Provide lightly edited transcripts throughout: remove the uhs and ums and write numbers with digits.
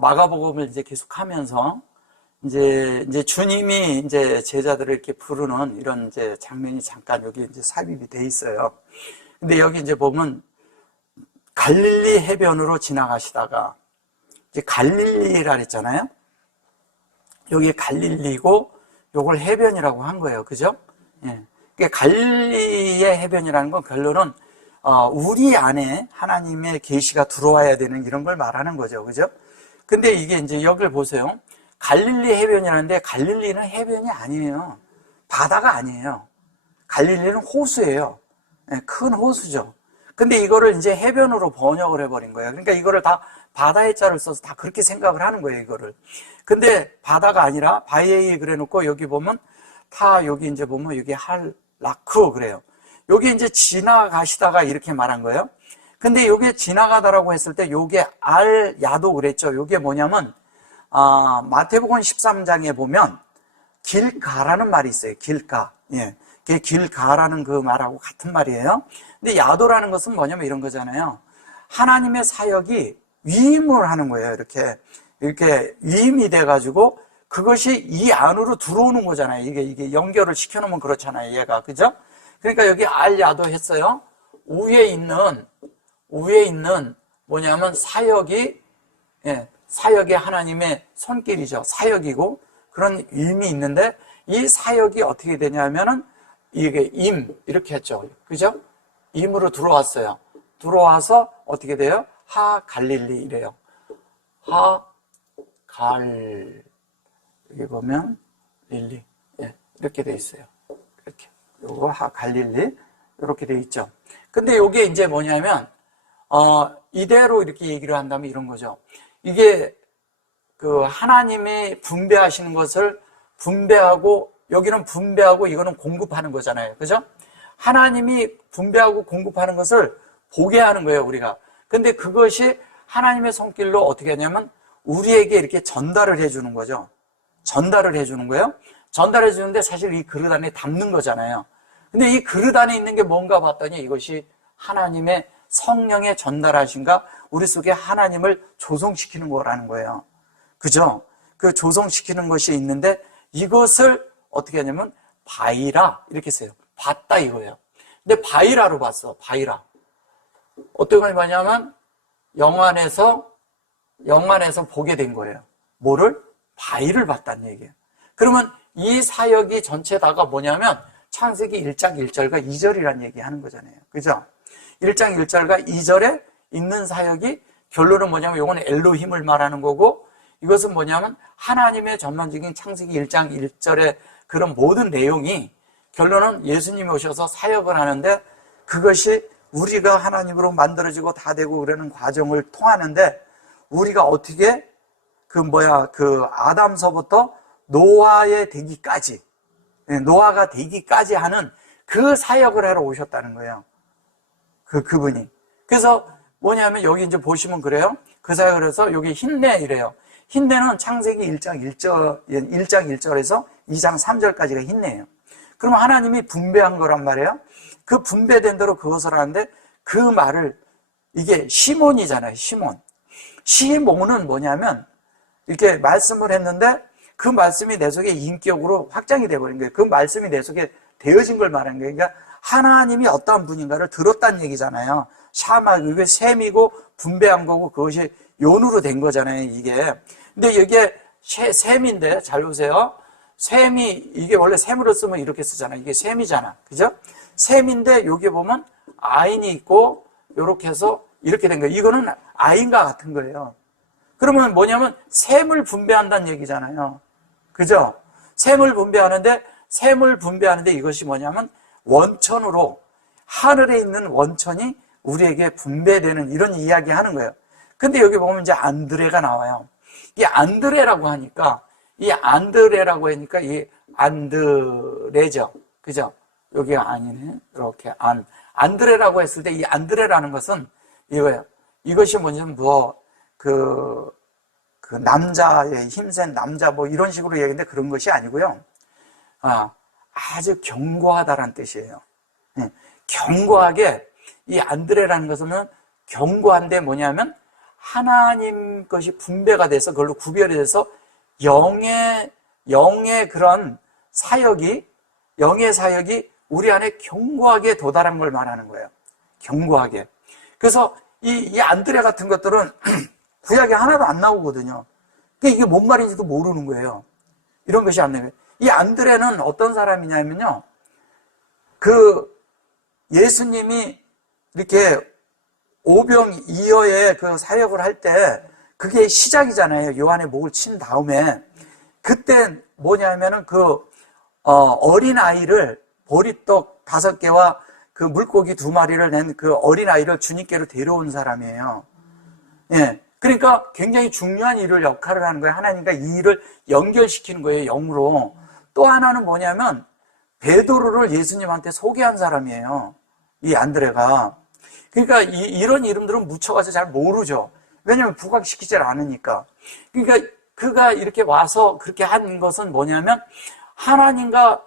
마가복음을 이제 계속하면서 이제 주님이 이제 제자들을 이렇게 부르는 이런 이제 장면이 잠깐 여기 이제 삽입이 돼 있어요. 근데 여기 이제 보면 갈릴리 해변으로 지나가시다가 이제 갈릴리라 그랬잖아요. 여기 갈릴리고 요걸 해변이라고 한 거예요. 그죠? 예. 그러니까 갈릴리의 해변이라는 건 결론은 우리 안에 하나님의 계시가 들어와야 되는 이런 걸 말하는 거죠. 그죠? 근데 이게 이제 여기를 보세요. 갈릴리 해변이라는데 갈릴리는 해변이 아니에요. 바다가 아니에요. 갈릴리는 호수예요. 네, 큰 호수죠. 근데 이거를 이제 해변으로 번역을 해버린 거예요. 그러니까 이거를 다 바다의 자를 써서 다 그렇게 생각을 하는 거예요, 이거를. 근데 바다가 아니라 바이에이 그래 놓고 여기 보면 다 여기 이제 보면 여기 할라크 그래요. 여기 이제 지나가시다가 이렇게 말한 거예요. 근데 요게 지나가다라고 했을 때 요게 알야도 그랬죠. 요게 뭐냐면 마태복음 13장에 보면 길가라는 말이 있어요. 길가. 예. 그게 길가라는 그 말하고 같은 말이에요. 근데 야도라는 것은 뭐냐면 이런 거잖아요. 하나님의 사역이 위임을 하는 거예요. 이렇게 위임이 돼가지고 그것이 이 안으로 들어오는 거잖아요. 이게 연결을 시켜놓으면 그렇잖아요. 얘가. 그죠? 그러니까 여기 알야도 했어요. 위에 있는 뭐냐면 사역이, 예, 사역이 하나님의 손길이죠. 사역이고 그런 의미 있는데 이 사역이 어떻게 되냐면은 이게 이렇게 했죠. 그죠? 임으로 들어왔어요. 들어와서 어떻게 돼요? 하갈릴리 이래요. 여기 보면 릴리, 예, 이렇게 돼 있어요. 이렇게 요거 하갈릴리 이렇게 돼 있죠. 근데 요게 이제 뭐냐면 이대로 이렇게 얘기를 한다면 이런 거죠. 이게 그 하나님이 분배하시는 것을 분배하고 여기는 분배하고 이거는 공급하는 거잖아요. 그죠? 하나님이 분배하고 공급하는 것을 보게 하는 거예요, 우리가. 근데 그것이 하나님의 손길로 어떻게 하냐면 우리에게 이렇게 전달을 해주는 거죠. 전달을 해주는 거예요. 전달해 주는데 사실 이 그릇 안에 담는 거잖아요. 근데 이 그릇 안에 있는 게 뭔가 봤더니 이것이 하나님의 성령의 전달하신가 우리 속에 하나님을 조성시키는 거라는 거예요. 그죠? 그 조성시키는 것이 있는데 이것을 어떻게 하냐면 바이라 이렇게 써요. 봤다 이거예요. 근데 바이라로 봤어. 바이라. 어떤 걸 봤냐면 영안에서 보게 된 거예요. 뭐를? 바이를 봤다는 얘기예요. 그러면 이 사역이 전체 다가 뭐냐면 창세기 1장 1절과 2절이라는 얘기 하는 거잖아요. 그죠? 1장 1절과 2절에 있는 사역이 결론은 뭐냐면 이건 엘로힘을 말하는 거고 이것은 뭐냐면 하나님의 전반적인 창세기 1장 1절의 그런 모든 내용이 결론은 예수님이 오셔서 사역을 하는데 그것이 우리가 하나님으로 만들어지고 다 되고 그러는 과정을 통하는데 우리가 어떻게 그 아담서부터 노아의 되기까지 노아가 되기까지 하는 그 사역을 하러 오셨다는 거예요. 그분이. 그래서 뭐냐면 여기 이제 보시면 그래요. 그 사역을 해서 여기 흰내 이래요. 흰내는 창세기 1장 1절에서 2장 3절까지가 흰내예요. 그럼 하나님이 분배한 거란 말이에요. 그 분배된 대로 그것을 하는데 그 말을 이게 시몬이잖아요. 시몬은 뭐냐면 이렇게 말씀을 했는데 그 말씀이 내 속에 인격으로 확장이 돼버린 거예요. 그 말씀이 내 속에 되어진 걸 말하는 거예요. 그러니까 하나님이 어떠한 분인가를 들었다는 얘기잖아요. 이게 셈이고 분배한 거고 그것이 연으로 된 거잖아요. 이게. 근데 이게 셈인데 잘 보세요. 이게 원래 셈으로 쓰면 이렇게 쓰잖아요. 이게 셈이잖아. 그죠? 셈인데 여기 보면 아인이 있고 이렇게 해서 이렇게 된 거예요. 이거는 아인과 같은 거예요. 그러면 뭐냐면 셈을 분배한다는 얘기잖아요. 그죠? 셈을 분배하는데 이것이 뭐냐면 원천으로 하늘에 있는 원천이 우리에게 분배되는 이런 이야기 하는 거예요. 근데 여기 보면 이제 안드레가 나와요. 이 안드레라고 하니까 이 안드레죠. 그죠? 여기가 아니네. 이렇게 안드레라고 했을 때 이 안드레라는 것은 이거예요. 이것이 뭐냐면 그 남자의 힘센 남자 이런 식으로 얘기했는데 그런 것이 아니고요. 아주 견고하다라는 뜻이에요. 견고하게 이 안드레라는 것은 견고한데 뭐냐면 하나님 것이 분배가 돼서 그걸로 구별이 돼서 영의 그런 사역이, 영의 사역이 우리 안에 견고하게 도달한 걸 말하는 거예요. 견고하게. 그래서 이 안드레 같은 것들은 구약에 하나도 안 나오거든요. 그러니까 이게 뭔 말인지도 모르는 거예요. 이런 것이 안 나와요. 이 안드레는 어떤 사람이냐면요. 그 예수님이 이렇게 오병이어의 그 사역을 할 때 그게 시작이잖아요. 요한의 목을 친 다음에. 그때 뭐냐면은 어린 아이를 보리떡 5개와 그 물고기 2마리를 낸 그 어린 아이를 주님께로 데려온 사람이에요. 예. 그러니까 굉장히 중요한 역할을 하는 거예요. 하나님과 이 일을 연결시키는 거예요. 영으로. 또 하나는 뭐냐면 베드로를 예수님한테 소개한 사람이에요. 이 안드레가. 그러니까 이런 이름들은 묻혀가서 잘 모르죠. 왜냐하면 부각시키질 않으니까. 그러니까 그가 이렇게 와서 그렇게 한 것은 뭐냐면 하나님과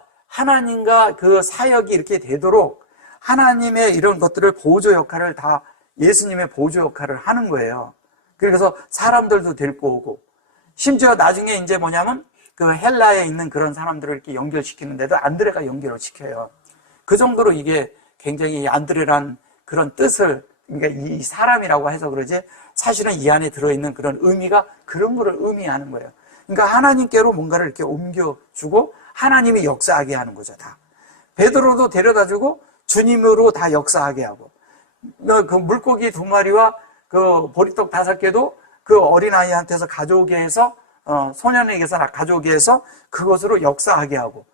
그 사역이 이렇게 되도록 하나님의 이런 것들을 보조 역할을 다 예수님의 보조 역할을 하는 거예요. 그래서 사람들도 데리고 오고, 심지어 나중에 이제 뭐냐면 그 헬라에 있는 그런 사람들을 이렇게 연결시키는데도 안드레가 연결을 시켜요. 그 정도로 이게 굉장히 안드레란 그런 뜻을, 그러니까 이 사람이라고 해서 그러지 사실은 이 안에 들어있는 그런 의미가 그런 거를 의미하는 거예요. 그러니까 하나님께로 뭔가를 이렇게 옮겨주고 하나님이 역사하게 하는 거죠, 다. 베드로도 데려다주고 주님으로 다 역사하게 하고, 그 물고기 2마리와 그 보리떡 5개도 그 어린아이한테서 가져오게 해서, 소년에게서 가져오게 해서 그것으로 역사하게 하고.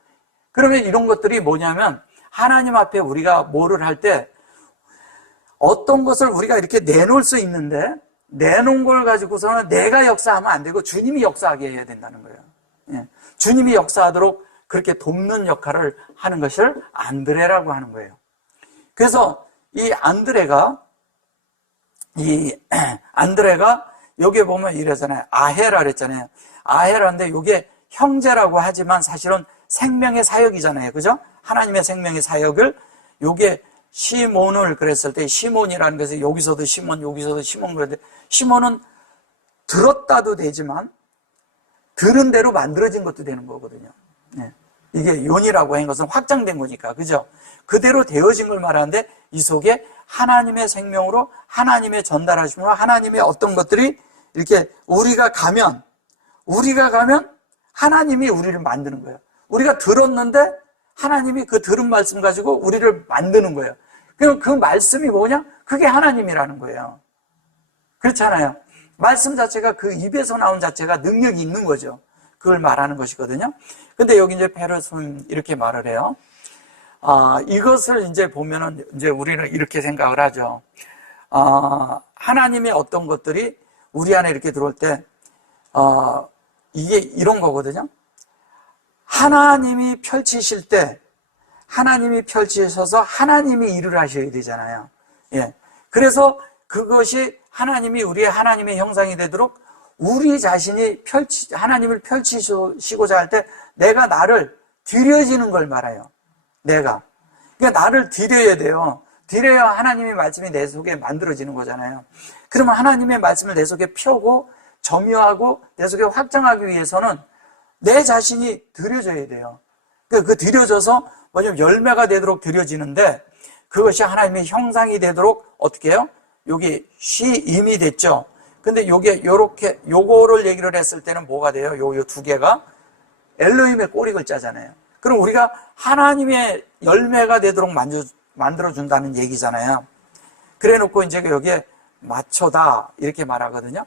그러면 이런 것들이 뭐냐면 하나님 앞에 우리가 뭐를 할 때 어떤 것을 우리가 이렇게 내놓을 수 있는데 내놓은 걸 가지고서는 내가 역사하면 안 되고 주님이 역사하게 해야 된다는 거예요. 예. 주님이 역사하도록 그렇게 돕는 역할을 하는 것을 안드레라고 하는 거예요. 그래서 이 안드레가 여기에 보면 이러잖아요. 아헤라 그랬잖아요. 아헤라인데 이게 형제라고 하지만 사실은 생명의 사역이잖아요. 그죠? 하나님의 생명의 사역을 요게 시몬을 그랬을 때 시몬이라는 것은 여기서도 시몬 여기서도 시몬 그런데 시몬은 들었다도 되지만 들은 대로 만들어진 것도 되는 거거든요. 네. 이게 요니라고 하는 것은 확장된 거니까. 그죠? 그대로 되어진 걸 말하는데 이 속에 하나님의 생명으로 하나님의 전달하심으로 하나님의 어떤 것들이 이렇게 우리가 가면 하나님이 우리를 만드는 거예요. 우리가 들었는데 하나님이 그 들은 말씀 가지고 우리를 만드는 거예요. 그럼 그 말씀이 뭐냐? 그게 하나님이라는 거예요. 그렇잖아요. 말씀 자체가 그 입에서 나온 자체가 능력이 있는 거죠. 그걸 말하는 것이거든요. 근데 여기 이제 페르손 이렇게 말을 해요. 이것을 이제 보면은 이제 우리는 이렇게 생각을 하죠. 하나님의 어떤 것들이 우리 안에 이렇게 들어올 때, 이게 이런 거거든요. 하나님이 펼치실 때, 하나님이 펼치셔서 하나님이 일을 하셔야 되잖아요. 예. 그래서 그것이 하나님이 우리의 하나님의 형상이 되도록 우리 자신이 하나님을 펼치시고자 할 때 내가 나를 드려지는 걸 말해요. 내가. 그러니까 나를 드려야 돼요. 드려야 하나님의 말씀이 내 속에 만들어지는 거잖아요. 그러면 하나님의 말씀을 내 속에 펴고 점유하고 내 속에 확장하기 위해서는 내 자신이 드려져야 돼요. 그 드려져서 뭐냐면 열매가 되도록 드려지는데 그것이 하나님의 형상이 되도록 어떻게 해요? 여기 이미 됐죠. 근데 요게 요렇게 요거를 얘기를 했을 때는 뭐가 돼요? 요 두 개가 엘로힘의 꼬리 글자잖아요. 그럼 우리가 하나님의 열매가 되도록 만들어준다는 얘기잖아요. 그래 놓고 이제 여기에 마초다 이렇게 말하거든요.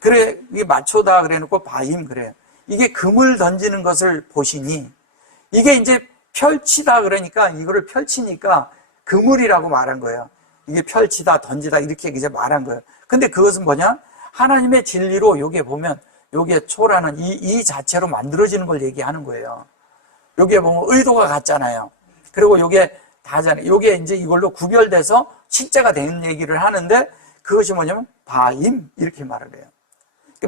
그래, 이게 마초다 그래 놓고 바임 그래요. 이게 금을 던지는 것을 보시니 이게 이제 펼치다 그러니까 이거를 펼치니까 그물이라고 말한 거예요. 이게 펼치다 던지다 이렇게 이제 말한 거예요. 근데 그것은 뭐냐? 하나님의 진리로 여기에 보면 여기에 초라는 이 자체로 만들어지는 걸 얘기하는 거예요. 여기에 보면 의도가 같잖아요. 그리고 요게 다잖아요. 요게 이제 이걸로 구별돼서 실제가 되는 얘기를 하는데 그것이 뭐냐면 바임 이렇게 말을 해요.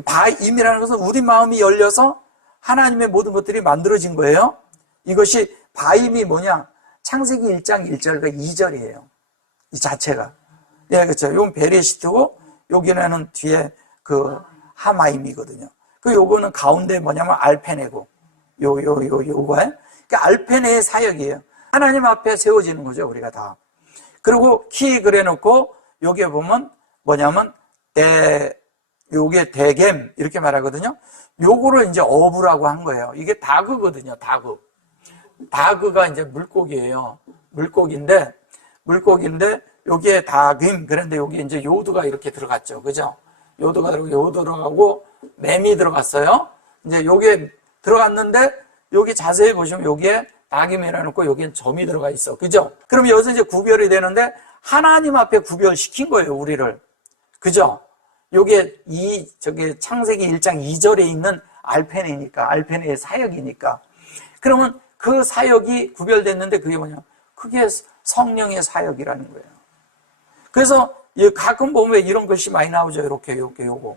바임이라는 것은 우리 마음이 열려서 하나님의 모든 것들이 만들어진 거예요. 이것이 바임이 뭐냐? 창세기 1장 1절과 2절이에요. 이 자체가. 예, 그렇죠. 이건 베레시트고 여기는 뒤에 그 하마임이거든요. 그 요거는 가운데 뭐냐면 알페네고, 요거에. 그 알페네의 사역이에요. 하나님 앞에 세워지는 거죠, 우리가 다. 그리고 키 그래놓고, 여기에 보면 뭐냐면, 요게 대겜, 이렇게 말하거든요. 요거를 이제 어부라고 한 거예요. 이게 다그거든요, 다그. 다그가 이제 물고기예요. 물고기인데, 여기에 다김, 그런데 여기 이제 요드가 이렇게 들어갔죠. 그죠? 요드가 들어가고, 요드 들어가고, 맴이 들어갔어요. 이제 요게 들어갔는데, 여기 자세히 보시면 여기에 다김이라 놓고 여기엔 점이 들어가 있어. 그죠? 그럼 여기서 이제 구별이 되는데, 하나님 앞에 구별시킨 거예요, 우리를. 그죠? 요게 창세기 1장 2절에 있는 알페네니까, 알페네의 사역이니까. 그러면 그 사역이 구별됐는데 그게 뭐냐? 그게 성령의 사역이라는 거예요. 그래서 가끔 보면 이런 글씨 많이 나오죠. 이렇게, 요거.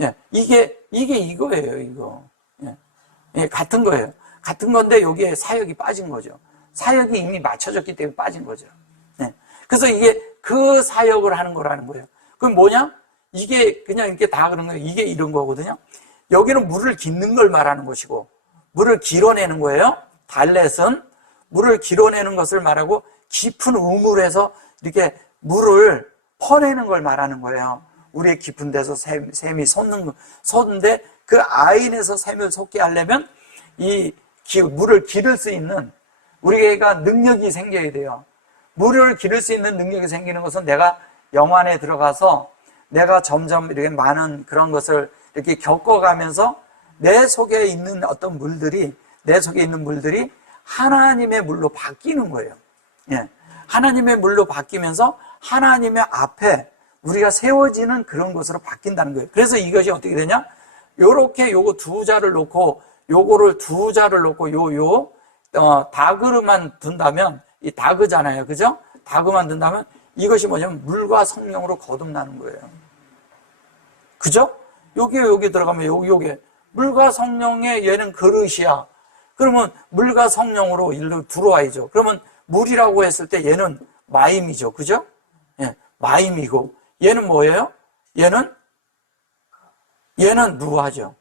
예. 이게 이거예요, 이거. 예. 같은 거예요. 같은 건데 여기에 사역이 빠진 거죠. 사역이 이미 맞춰졌기 때문에 빠진 거죠. 예. 그래서 이게 그 사역을 하는 거라는 거예요. 그럼 뭐냐? 이게 그냥 이렇게 다 그런 거예요. 이게 이런 거거든요. 여기는 물을 깃는 걸 말하는 것이고, 물을 길어내는 거예요. 달렛은 물을 길어내는 것을 말하고, 깊은 우물에서 이렇게 물을 퍼내는 걸 말하는 거예요. 우리의 깊은 데서 샘이 솟는데 그 아인에서 샘을 솟게 하려면 이 물을 기를 수 있는, 우리가 능력이 생겨야 돼요. 물을 기를 수 있는 능력이 생기는 것은 내가 영 안에 들어가서 내가 점점 이렇게 많은 그런 것을 이렇게 겪어가면서 내 속에 있는 어떤 물들이, 하나님의 물로 바뀌는 거예요. 예. 하나님의 물로 바뀌면서 하나님의 앞에 우리가 세워지는 그런 것으로 바뀐다는 거예요. 그래서 이것이 어떻게 되냐? 요렇게 요거 두 자를 놓고, 요거를 두 자를 놓고, 다그만 둔다면, 이 다그잖아요. 그죠? 다그만 둔다면 이것이 뭐냐면 물과 성령으로 거듭나는 거예요. 그죠? 여기 들어가면 요게 물과 성령의 얘는 그릇이야. 그러면 물과 성령으로 일로 들어와야죠. 그러면 물이라고 했을 때 얘는 마임이죠. 그죠? 예, 마임이고 얘는 뭐예요? 얘는 무하죠.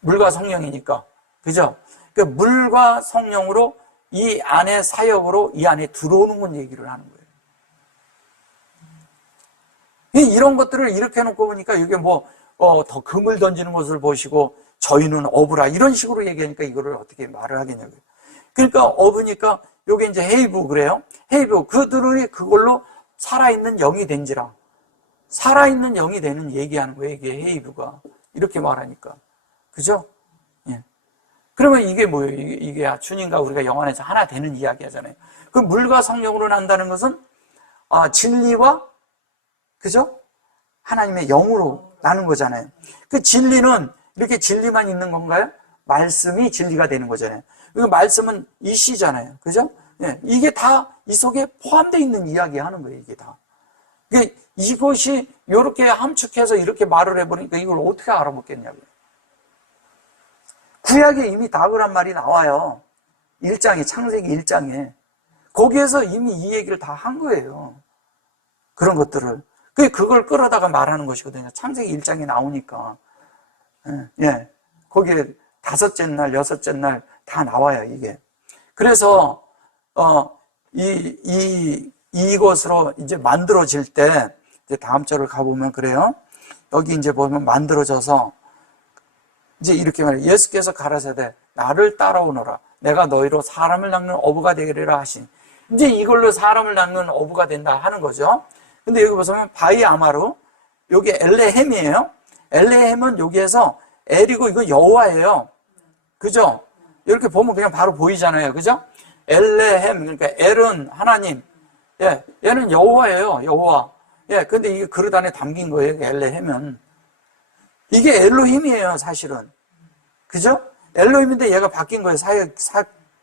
물과 성령이니까. 그죠? 그러니까 물과 성령으로 이 안에 사역으로 이 안에 들어오는 건 얘기를 하는 거예요. 이런 것들을 이렇게 놓고 보니까 이게 더 금을 던지는 것을 보시고 저희는 어부라 이런 식으로 얘기하니까 이거를 어떻게 말을 하겠냐고요. 그러니까 어부니까 요게 이제 헤이브 그래요. 헤이브 그들이 그걸로 살아있는 영이 된지라. 살아있는 영이 되는 얘기하는 거예요. 이게 헤이브가. 이렇게 말하니까. 그죠? 예. 그러면 이게 뭐예요? 이게 주님과 우리가 영 안에서 하나 되는 이야기 하잖아요. 그 물과 성령으로 난다는 것은 진리와 그죠? 하나님의 영으로 나는 거잖아요. 그 진리는 이렇게 진리만 있는 건가요? 말씀이 진리가 되는 거잖아요. 그 말씀은 이시잖아요. 그죠? 예, 이게 다 이 속에 포함되어 있는 이야기 하는 거예요, 이게 다. 이것이 이렇게 함축해서 이렇게 말을 해버리니까 이걸 어떻게 알아먹겠냐고요. 구약에 이미 다그란 말이 나와요. 창세기 1장에. 거기에서 이미 이 얘기를 다 한 거예요. 그런 것들을. 그걸 끌어다가 말하는 것이거든요. 창세기 1장에 나오니까. 예. 거기에 5째 날, 6째 날 다 나와요, 이게. 그래서, 이것으로 이제 만들어질 때, 이제 다음 절을 가보면 그래요. 여기 이제 보면 만들어져서, 이제 이렇게 말해요. 예수께서 가라사대, 나를 따라오너라. 내가 너희로 사람을 낚는 어부가 되리라 하신. 이제 이걸로 사람을 낚는 어부가 된다 하는 거죠. 근데 여기 보시면 바이 아마루, 여기 엘레헴이에요. 엘레헴은 여기에서 엘이고 이거 여호와예요. 그죠? 이렇게 보면 그냥 바로 보이잖아요. 그죠? 엘레헴, 그러니까 엘은 하나님. 예, 얘는 여호와예요. 여호와. 예, 근데 이게 그릇 안에 담긴 거예요. 엘레헴은. 이게 엘로힘이에요, 사실은. 그죠? 엘로힘인데 얘가 바뀐 거예요.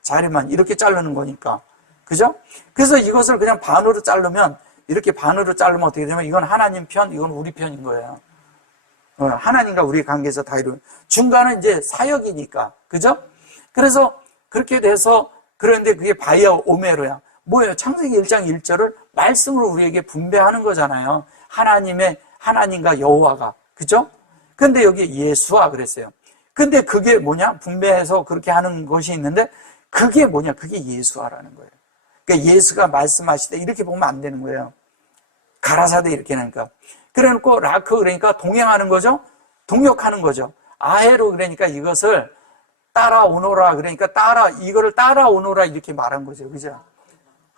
자리만 이렇게 자르는 거니까. 그죠? 그래서 이것을 그냥 반으로 자르면, 이렇게 반으로 자르면 어떻게 되냐면, 이건 하나님 편, 이건 우리 편인 거예요. 하나님과 우리 관계에서 다 이루는. 중간은 이제 사역이니까. 그죠? 그래서 그렇게 돼서, 그런데 그게 바이아 오메로야. 뭐예요? 창세기 1장 1절을 말씀으로 우리에게 분배하는 거잖아요. 하나님과 여호와가. 그죠? 근데 여기 예수와 그랬어요. 근데 그게 뭐냐? 분배해서 그렇게 하는 것이 있는데 그게 뭐냐? 그게 예수와라는 거예요. 그러니까 예수가 말씀하시되 이렇게 보면 안 되는 거예요. 가라사대 이렇게 하니까. 그래 놓고 라크 그러니까 동행하는 거죠? 동역하는 거죠. 아헤로 그러니까 이것을 따라오노라 그러니까 이거를 따라오노라 이렇게 말한 거죠. 그죠?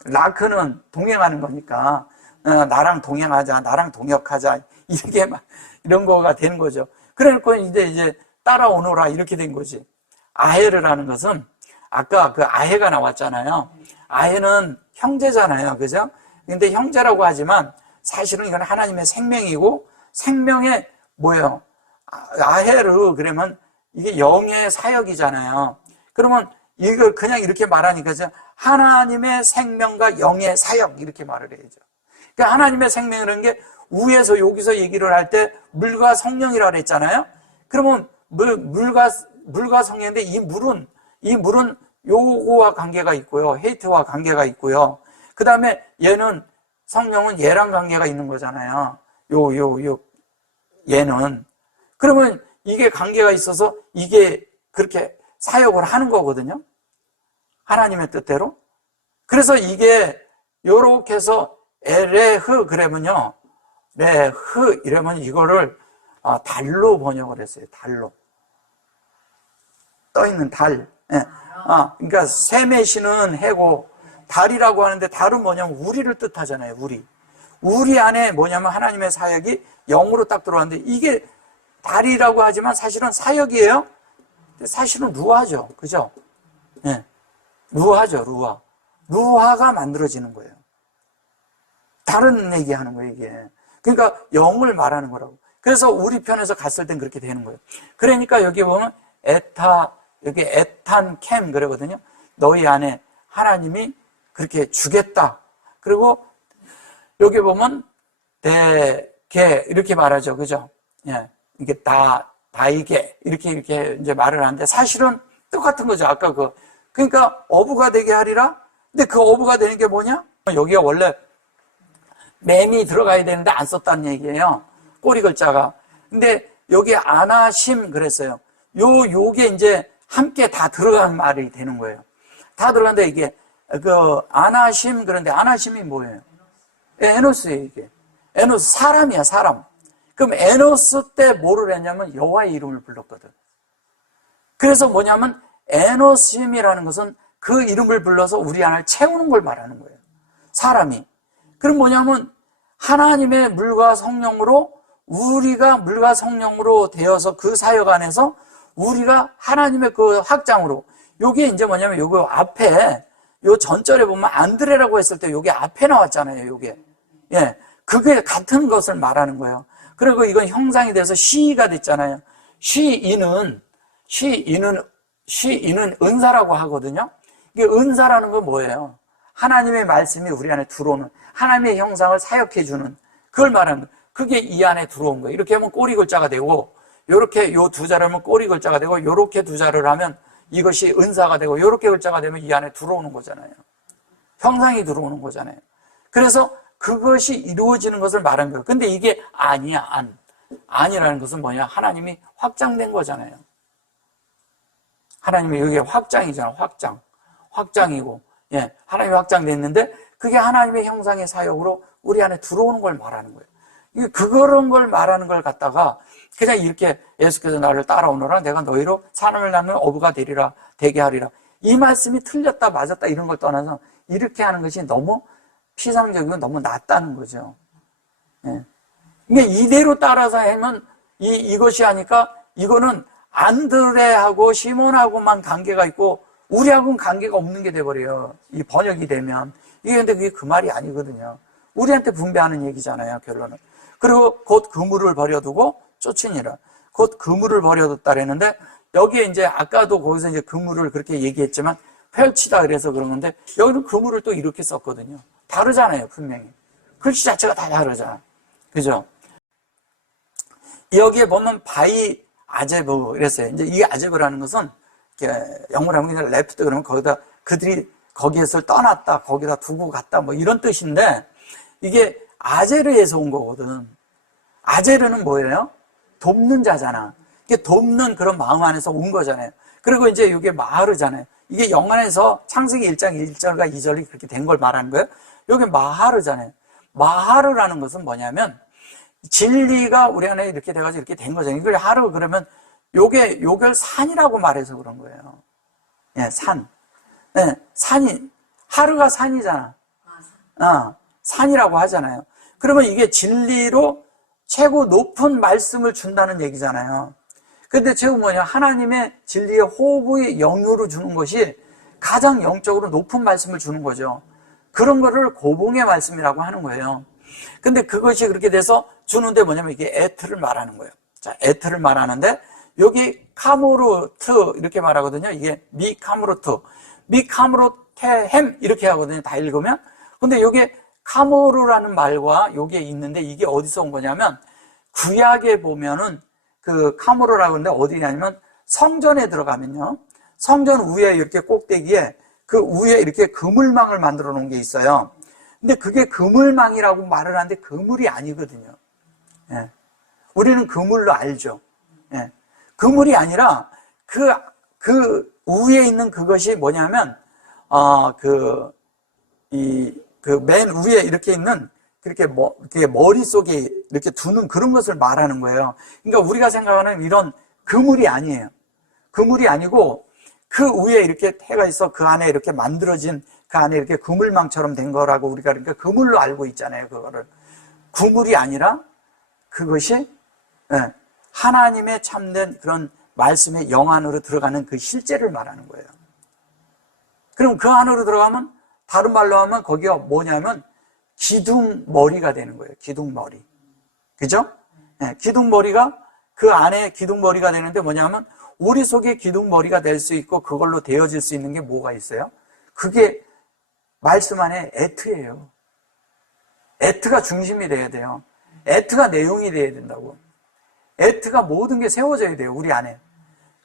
라크는 동행하는 거니까 나랑 동행하자, 나랑 동역하자 이렇게 막 이런 거가 되는 거죠. 그래 놓고 이제 따라오노라 이렇게 된 거지. 아헤르라는 것은 아까 그 아헤가 나왔잖아요. 아헤는 형제잖아요. 그죠? 근데 형제라고 하지만 사실은 이건 하나님의 생명이고 생명의 뭐예요? 아헤르 그러면 이게 영의 사역이잖아요. 그러면 이걸 그냥 이렇게 말하니까 하나님의 생명과 영의 사역 이렇게 말을 해야죠. 그러니까 하나님의 생명이라는 게 위에서 여기서 얘기를 할 때 물과 성령이라고 그랬잖아요. 그러면 물과 성령인데 이 물은 요거와 관계가 있고요. 헤이트와 관계가 있고요. 그 다음에 성령은 얘랑 관계가 있는 거잖아요. 얘는. 그러면 이게 관계가 있어서 이게 그렇게 사역을 하는 거거든요. 하나님의 뜻대로. 그래서 이게 요렇게 해서 에레흐 그러면요. 레흐 이러면 이거를 달로 번역을 했어요. 달로. 떠있는 달. 예. 그러니까 세메시는 해고 달이라고 하는데 달은 뭐냐면 우리를 뜻하잖아요. 우리 안에 뭐냐면 하나님의 사역이 영으로 딱 들어왔는데 이게 달이라고 하지만 사실은 사역이에요. 사실은 루아죠. 그죠? 예. 루아죠. 루아가 만들어지는 거예요. 다른 얘기하는 거예요, 이게. 그러니까 영을 말하는 거라고. 그래서 우리 편에서 갔을 땐 그렇게 되는 거예요. 그러니까 여기 보면 여기 에탄 캠 그러거든요. 너희 안에 하나님이 그렇게 주겠다. 그리고 여기 보면 대개 이렇게 말하죠. 그죠? 예. 이게 다이게 이렇게 이제 말을 하는데 사실은 똑같은 거죠. 아까 그러니까 어부가 되게 하리라. 근데 그 어부가 되는 게 뭐냐? 여기가 원래 맴이 들어가야 되는데 안 썼다는 얘기예요. 꼬리 글자가. 근데 여기 아나심 그랬어요. 요게 이제 함께 다 들어간 말이 되는 거예요. 다 들어간데 이게 아나심 그런데 아나심이 뭐예요? 에노스예요, 이게. 에노스 사람이야, 사람. 그럼 에노스 때 뭐를 했냐면 여호와의 이름을 불렀거든. 그래서 뭐냐면 에노심이라는 것은 그 이름을 불러서 우리 안을 채우는 걸 말하는 거예요. 사람이. 그럼 뭐냐면 하나님의 물과 성령으로 우리가 물과 성령으로 되어서 그 사역 안에서 우리가 하나님의 그 확장으로 요게 이제 뭐냐면 요거 앞에 요 전절에 보면 안드레라고 했을 때 요게 앞에 나왔잖아요. 요게. 예. 그게 같은 것을 말하는 거예요. 그리고 이건 형상이 돼서 시가 됐잖아요. 시인은 은사라고 하거든요. 이게 은사라는 건 뭐예요? 하나님의 말씀이 우리 안에 들어오는 하나님의 형상을 사역해주는 그걸 말하는 거예요. 그게 이 안에 들어온 거예요. 이렇게 하면 꼬리 글자가 되고 요렇게 요 두 자를 하면 꼬리 글자가 되고 요렇게 두 자를 하면 이것이 은사가 되고 요렇게 글자가 되면 이 안에 들어오는 거잖아요. 형상이 들어오는 거잖아요. 그래서 그것이 이루어지는 것을 말한 거예요. 근데 이게 아니야, 아니라는 것은 뭐냐? 하나님이 확장된 거잖아요. 하나님이 여기에 확장이잖아, 확장이고, 예, 하나님이 확장됐는데 그게 하나님의 형상의 사역으로 우리 안에 들어오는 걸 말하는 거예요. 그런 걸 말하는 걸 갖다가 그냥 이렇게 예수께서 나를 따라오너라 내가 너희로 사람을 낳는 어부가 되게 하리라. 이 말씀이 틀렸다 맞았다 이런 걸 떠나서 이렇게 하는 것이 너무 피상적이고 너무 낮다는 거죠. 예. 그러니까 이대로 따라서 하면 이것이 하니까 이거는 안드레하고 시몬하고만 관계가 있고 우리하고는 관계가 없는 게 돼버려요. 이 번역이 되면. 이게 근데 그게 그 말이 아니거든요. 우리한테 분배하는 얘기잖아요, 결론은. 그리고 곧 그물을 버려두고 쫓으니라. 곧 그물을 버려뒀다 그랬는데 여기에 이제 아까도 거기서 이제 그물을 그렇게 얘기했지만 펼치다 그래서 그런 건데 여기는 그물을 또 이렇게 썼거든요. 다르잖아요, 분명히. 글씨 자체가 다 다르잖아. 그죠? 여기에 보면 바이 아제브 그랬어요. 이제 이게 아제브라는 것은 영어로 하면 그냥 레프트 그러면 거기다 그들이 거기에서 떠났다, 거기다 두고 갔다, 뭐 이런 뜻인데, 이게 아제르에서 온 거거든. 아제르는 뭐예요? 돕는 자잖아. 이게 돕는 그런 마음 안에서 온 거잖아요. 그리고 이제 이게 마하르잖아요. 이게 영안에서 창세기 1장 1절과 2절이 그렇게 된 걸 말하는 거예요. 여기 마하르잖아요. 마하르라는 것은 뭐냐면, 진리가 우리 안에 이렇게 돼가지고 이렇게 된 거잖아요. 이걸 하르 그러면 요걸 산이라고 말해서 그런 거예요. 예, 산. 예, 산이, 하르가 산이잖아. 산이라고 하잖아요. 그러면 이게 진리로 최고 높은 말씀을 준다는 얘기잖아요. 근데 최고 뭐냐? 하나님의 진리의 호흡의 영으로 주는 것이 가장 영적으로 높은 말씀을 주는 거죠. 그런 거를 고봉의 말씀이라고 하는 거예요. 근데 그것이 그렇게 돼서 주는데 뭐냐면 이게 에트를 말하는 거예요. 자, 에트를 말하는데 여기 카무르트 이렇게 말하거든요. 이게 미카무르트, 미카무르테햄 이렇게 하거든요. 다 읽으면. 근데 여기 카무르라는 말과 여기에 있는데 이게 어디서 온 거냐면 구약에 보면은 그 카무르라고 하는데 어디냐면 성전에 들어가면요. 성전 위에 이렇게 꼭대기에 그 위에 이렇게 그물망을 만들어 놓은 게 있어요. 근데 그게 그물망이라고 말을 하는데 그물이 아니거든요. 예. 우리는 그물로 알죠. 예. 그물이 아니라 그 위에 있는 그것이 뭐냐면 맨 위에 이렇게 있는 그렇게 머릿속에 이렇게 두는 그런 것을 말하는 거예요. 그러니까 우리가 생각하는 이런 그물이 아니에요. 그물이 아니고 그 위에 이렇게 해가 있어 그 안에 이렇게 만들어진 그 안에 이렇게 그물망처럼 된 거라고 우리가 그러니까 그물로 알고 있잖아요. 그거를. 그물이 아니라 그것이 하나님의 참된 그런 말씀의 영 안으로 들어가는 그 실제를 말하는 거예요. 그럼 그 안으로 들어가면 다른 말로 하면 거기가 뭐냐면 기둥머리가 되는 거예요. 기둥머리. 그죠? 네, 기둥머리가 그 안에 기둥머리가 되는데 뭐냐면 우리 속에 기둥머리가 될 수 있고 그걸로 되어질 수 있는 게 뭐가 있어요? 그게 말씀 안에 에트예요. 에트가 중심이 돼야 돼요. 에트가 내용이 돼야 된다고. 에트가 모든 게 세워져야 돼요. 우리 안에.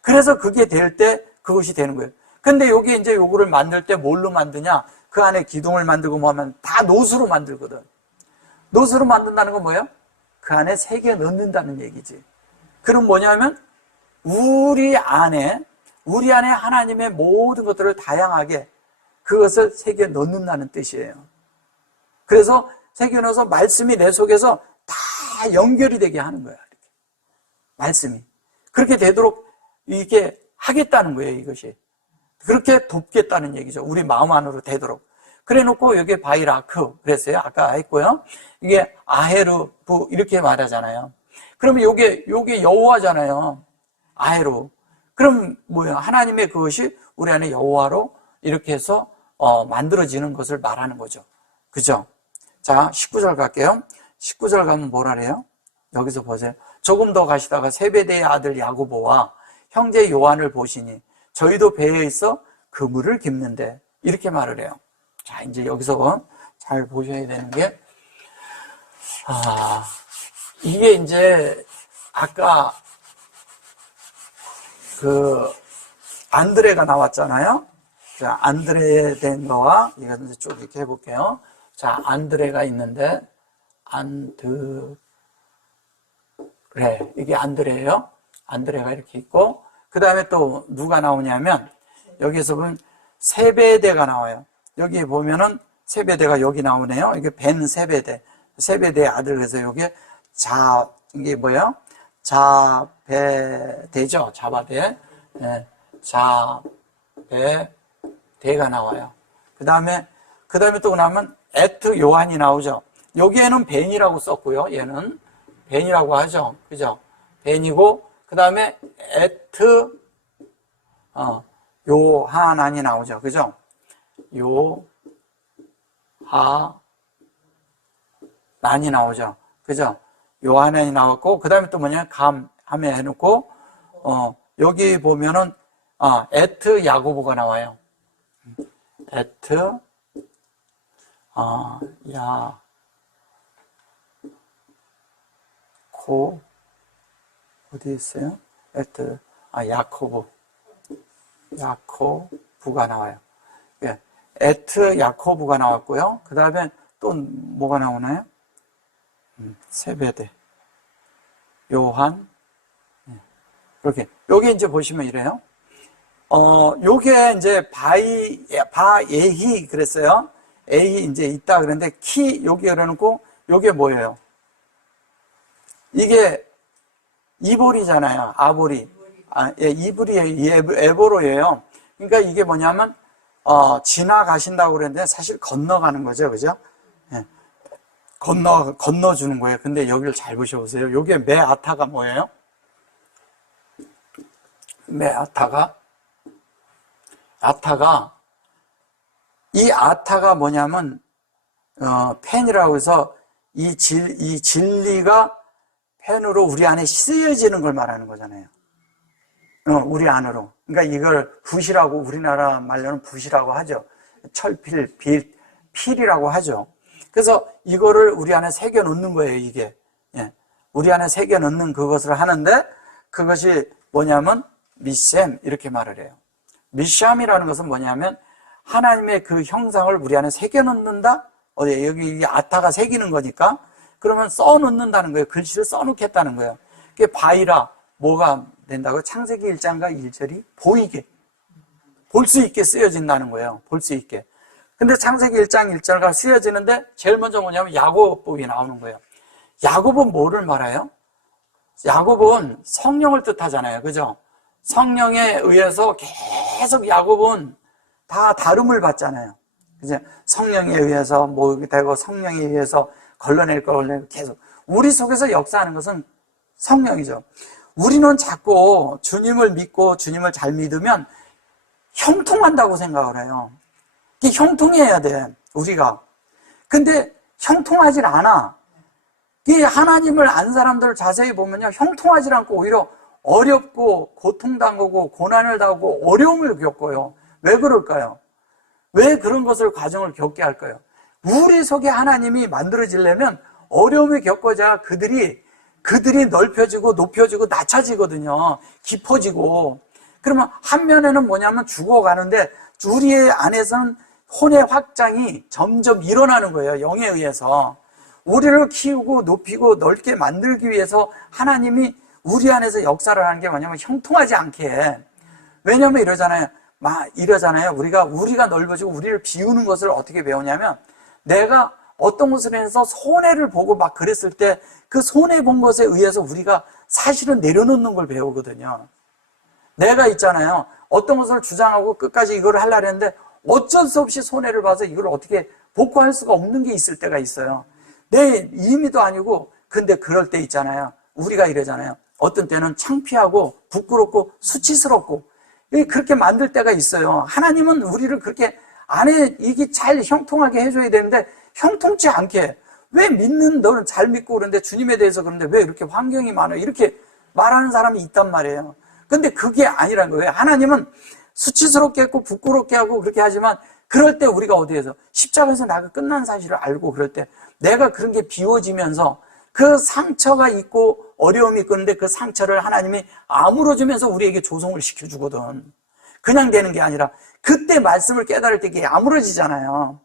그래서 그게 될 때 그것이 되는 거예요. 근데 여기 이제 요거를 만들 때 뭘로 만드냐? 그 안에 기둥을 만들고 뭐 하면 다 노수로 만들거든. 노수로 만든다는 건 뭐예요? 그 안에 새겨 넣는다는 얘기지. 그럼 뭐냐면 우리 안에 하나님의 모든 것들을 다양하게 그것을 새겨 넣는다는 뜻이에요. 그래서 새겨 넣어서 말씀이 내 속에서 다 연결이 되게 하는 거야. 이렇게. 말씀이. 그렇게 되도록 이게 하겠다는 거예요, 이것이. 그렇게 돕겠다는 얘기죠. 우리 마음 안으로 되도록. 그래 놓고 여기에 바이라크 그랬어요. 아까 했고요. 이게 아헤르부 이렇게 말하잖아요. 그러면 요게 여호와잖아요. 아헤르. 그럼 뭐예요? 하나님의 그것이 우리 안에 여호와로 이렇게 해서 만들어지는 것을 말하는 거죠. 그죠? 자, 19절 갈게요. 19절 가면 뭐라 그래요? 여기서 보세요. 조금 더 가시다가 세베대의 아들 야고보와 형제 요한을 보시니 저희도 배에 있어 그물을 깁는데 이렇게 말을 해요. 자, 이제 여기서 잘 보셔야 되는 게 이게 이제 아까 그 안드레가 나왔잖아요. 자, 안드레에 된 거와 이거 쭉 이렇게 해볼게요. 자, 안드레가 있는데 안드레 이게 안드레예요. 안드레가 이렇게 있고 그 다음에 또 누가 나오냐면 여기에서 보면 세베대가 나와요. 여기 보면은 세베대가 여기 나오네요. 이게 벤 세베대, 세베대의 아들. 그래서 여기 이게 뭐예요? 자베대죠. 자바대. 네. 자베대가 나와요. 그 다음에 또 나오면 에트 요한이 나오죠. 여기에는 벤이라고 썼고요. 얘는 벤이라고 하죠. 그죠? 벤이고 그 다음에 에트 요하난이 나오죠. 그죠? 요하난이 나오죠. 그죠? 요하난이 나왔고, 그 다음에 또 뭐냐? 함에 해놓고, 여기 보면은, 에트 야고보가 나와요. 에트, 어디 있어요? 야코부가 나와요. 예. 에트 야코브가 나왔고요. 그 다음에 또 뭐가 나오나요? 세베대, 요한, 이렇게. 여기 이제 보시면 이래요. 요게 이제 바예히 그랬어요. 에히 이제 있다 그랬는데 여기 열어놓고 요게 뭐예요? 이게 이볼이잖아요. 아볼이. 이불이에요. 에보로예요. 그러니까 이게 뭐냐면, 지나가신다고 그랬는데 사실 건너가는 거죠. 그죠? 예. 건너주는 거예요. 근데 여기를 잘 보셔보세요. 요게 메아타가 뭐예요? 이 아타가 뭐냐면, 펜이라고 해서 이 진리가 펜으로 우리 안에 쓰여지는 걸 말하는 거잖아요. 우리 안으로. 그러니까 이걸 붓이라고, 우리나라 말로는 붓이라고 하죠. 철필, 필이라고 하죠. 그래서 이거를 우리 안에 새겨 놓는 거예요, 이게. 예. 우리 안에 새겨 놓는 그것을 하는데, 그것이 뭐냐면, 미셈, 이렇게 말을 해요. 미샴이라는 것은 뭐냐면, 하나님의 그 형상을 우리 안에 새겨 놓는다? 여기 아타가 새기는 거니까, 그러면 써 놓는다는 거예요. 글씨를 써 놓겠다는 거예요. 그게 바이라, 뭐가 된다고? 창세기 1장과 1절이 보이게, 볼 수 있게 쓰여진다는 거예요. 볼 수 있게. 근데 창세기 1장 1절가 쓰여지는데 제일 먼저 뭐냐면 야고보가 나오는 거예요. 야고보는 뭐를 말해요? 야고보는 성령을 뜻하잖아요. 그죠? 성령에 의해서 계속 야고보는 다 다름을 받잖아요. 그죠? 성령에 의해서 뭐 되고 성령에 의해서 걸러낼 걸 계속. 우리 속에서 역사하는 것은 성령이죠. 우리는 자꾸 주님을 믿고 주님을 잘 믿으면 형통한다고 생각을 해요. 이게 형통해야 돼, 우리가. 근데 형통하질 않아. 이 하나님을 안 사람들을 자세히 보면요, 형통하질 않고 오히려 어렵고 고통당하고 고난을 당하고 어려움을 겪어요. 왜 그럴까요? 왜 그런 것을 과정을 겪게 할까요? 우리 속에 하나님이 만들어지려면 어려움을 겪어야 그들이 넓혀지고 높여지고 낮춰지거든요. 깊어지고. 그러면 한 면에는 뭐냐면 죽어가는데 우리의 안에서는 혼의 확장이 점점 일어나는 거예요. 영에 의해서. 우리를 키우고 높이고 넓게 만들기 위해서 하나님이 우리 안에서 역사를 하는 게 뭐냐면 형통하지 않게. 왜냐면 이러잖아요. 우리가 넓어지고 우리를 비우는 것을 어떻게 배우냐면 내가 어떤 것을 해서 손해를 보고 막 그랬을 때 그 손해 본 것에 의해서 우리가 사실은 내려놓는 걸 배우거든요. 내가 있잖아요. 어떤 것을 주장하고 끝까지 이걸 하려고 했는데 어쩔 수 없이 손해를 봐서 이걸 어떻게 복구할 수가 없는 게 있을 때가 있어요. 내 임의도 아니고. 근데 그럴 때 있잖아요. 우리가 이러잖아요. 어떤 때는 창피하고 부끄럽고 수치스럽고 그렇게 만들 때가 있어요. 하나님은 우리를 그렇게 안에 이게 잘 형통하게 해줘야 되는데 형통치 않게, 왜 믿는 너는 잘 믿고 그러는데 주님에 대해서 그러는데 왜 이렇게 환경이 많아? 이렇게 말하는 사람이 있단 말이에요. 근데 그게 아니란 거예요. 하나님은 수치스럽게 했고 부끄럽게 하고 그렇게 하지만 그럴 때 우리가 어디에서 십자가에서 나가 끝난 사실을 알고 그럴 때 내가 그런 게 비워지면서 그 상처가 있고 어려움이 있고 그런데 그 상처를 하나님이 아물어주면서 우리에게 조성을 시켜주거든. 그냥 되는 게 아니라 그때 말씀을 깨달을 때 이게 아물어지잖아요.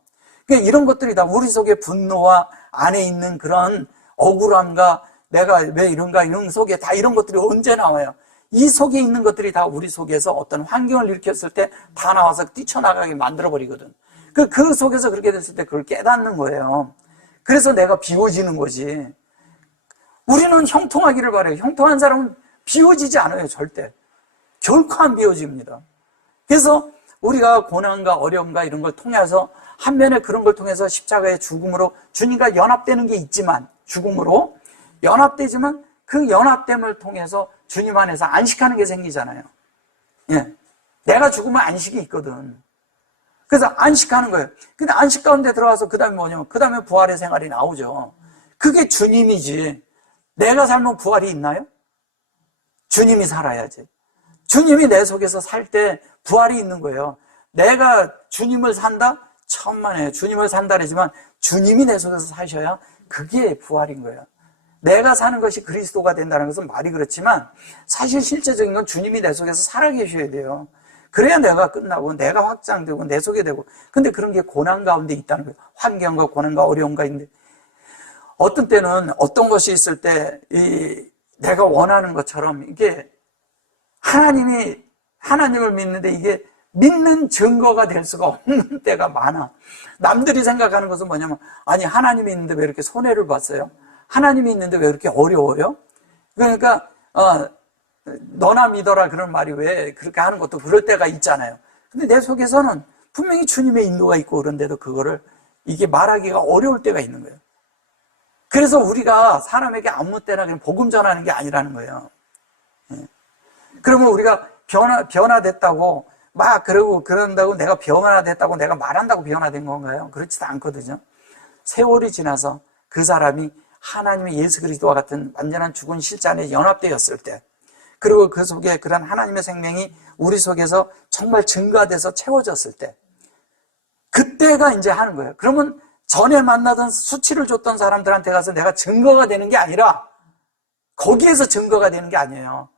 그러니까 이런 것들이 다 우리 속에 분노와 안에 있는 그런 억울함과 내가 왜 이런가 이런 속에 다 이런 것들이 언제 나와요? 이 속에 있는 것들이 다 우리 속에서 어떤 환경을 일으켰을 때 다 나와서 뛰쳐나가게 만들어버리거든. 그 속에서 그렇게 됐을 때 그걸 깨닫는 거예요. 그래서 내가 비워지는 거지. 우리는 형통하기를 바라요. 형통한 사람은 비워지지 않아요. 절대. 결코 안 비워집니다. 그래서 우리가 고난과 어려움과 이런 걸 통해서 한면에 그런 걸 통해서 십자가의 죽음으로 주님과 연합되는 게 있지만, 죽음으로 연합되지만 그 연합됨을 통해서 주님 안에서 안식하는 게 생기잖아요. 예. 내가 죽으면 안식이 있거든. 그래서 안식하는 거예요. 근데 안식 가운데 들어가서 그 다음에 뭐냐면 그 다음에 부활의 생활이 나오죠. 그게 주님이지. 내가 살면 부활이 있나요? 주님이 살아야지. 주님이 내 속에서 살 때 부활이 있는 거예요. 내가 주님을 산다? 천만에 주님을 산다 그러지만 주님이 내 속에서 사셔야 그게 부활인 거예요. 내가 사는 것이 그리스도가 된다는 것은 말이 그렇지만 사실 실제적인 건 주님이 내 속에서 살아계셔야 돼요. 그래야 내가 끝나고 내가 확장되고 내 속에 되고. 근데 그런 게 고난 가운데 있다는 거예요. 환경과 고난과 어려움과 있는데 어떤 때는 어떤 것이 있을 때 내가 원하는 것처럼 이게 하나님을 믿는데 이게 믿는 증거가 될 수가 없는 때가 많아. 남들이 생각하는 것은 뭐냐면, 아니 하나님이 있는데 왜 이렇게 손해를 봤어요? 하나님이 있는데 왜 이렇게 어려워요? 그러니까 너나 믿어라 그런 말이 왜 그렇게 하는 것도 그럴 때가 있잖아요. 근데 내 속에서는 분명히 주님의 인도가 있고 그런데도 그거를 이게 말하기가 어려울 때가 있는 거예요. 그래서 우리가 사람에게 아무 때나 그냥 복음 전하는 게 아니라는 거예요. 그러면 우리가 변화됐다고 막 그런다고 내가 변화됐다고 내가 말한다고 변화된 건가요? 그렇지도 않거든요. 세월이 지나서 그 사람이 하나님의 예수 그리스도와 같은 완전한 죽은 실제 안에 연합되었을 때, 그리고 그 속에 그런 하나님의 생명이 우리 속에서 정말 증가돼서 채워졌을 때, 그때가 이제 하는 거예요. 그러면 전에 만나던 수치를 줬던 사람들한테 가서 내가 증거가 되는 게 아니라 거기에서 증거가 되는 게 아니에요.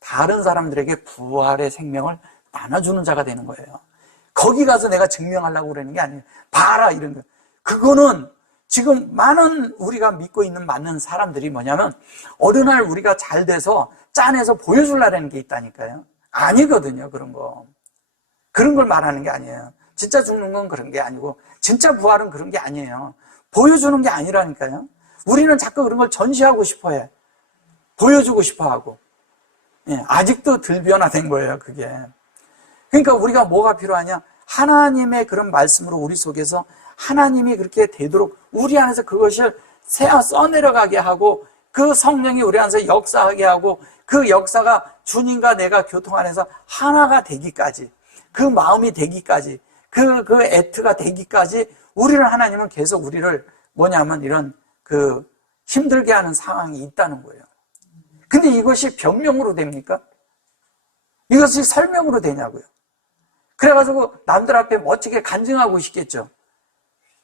다른 사람들에게 부활의 생명을 나눠주는 자가 되는 거예요. 거기 가서 내가 증명하려고 그러는 게 아니에요. 봐라 이런 거. 그거는 지금 많은 우리가 믿고 있는 많은 사람들이 뭐냐면 어느 날 우리가 잘 돼서 짠해서 보여주려는 게 있다니까요. 아니거든요. 그런 거. 그런 걸 말하는 게 아니에요. 진짜 죽는 건 그런 게 아니고 진짜 부활은 그런 게 아니에요. 보여주는 게 아니라니까요. 우리는 자꾸 그런 걸 전시하고 싶어해. 보여주고 싶어하고. 아직도 덜 변화된 거예요. 그게. 그러니까 우리가 뭐가 필요하냐? 하나님의 그런 말씀으로 우리 속에서 하나님이 그렇게 되도록 우리 안에서 그것을 써내려가게 하고 그 성령이 우리 안에서 역사하게 하고 그 역사가 주님과 내가 교통 안에서 하나가 되기까지, 그 마음이 되기까지, 그 애트가 되기까지 우리를 하나님은 계속 우리를 뭐냐면 이런 힘들게 하는 상황이 있다는 거예요. 근데 이것이 변명으로 됩니까? 이것이 설명으로 되냐고요. 그래가지고 남들 앞에 멋지게 간증하고 싶겠죠.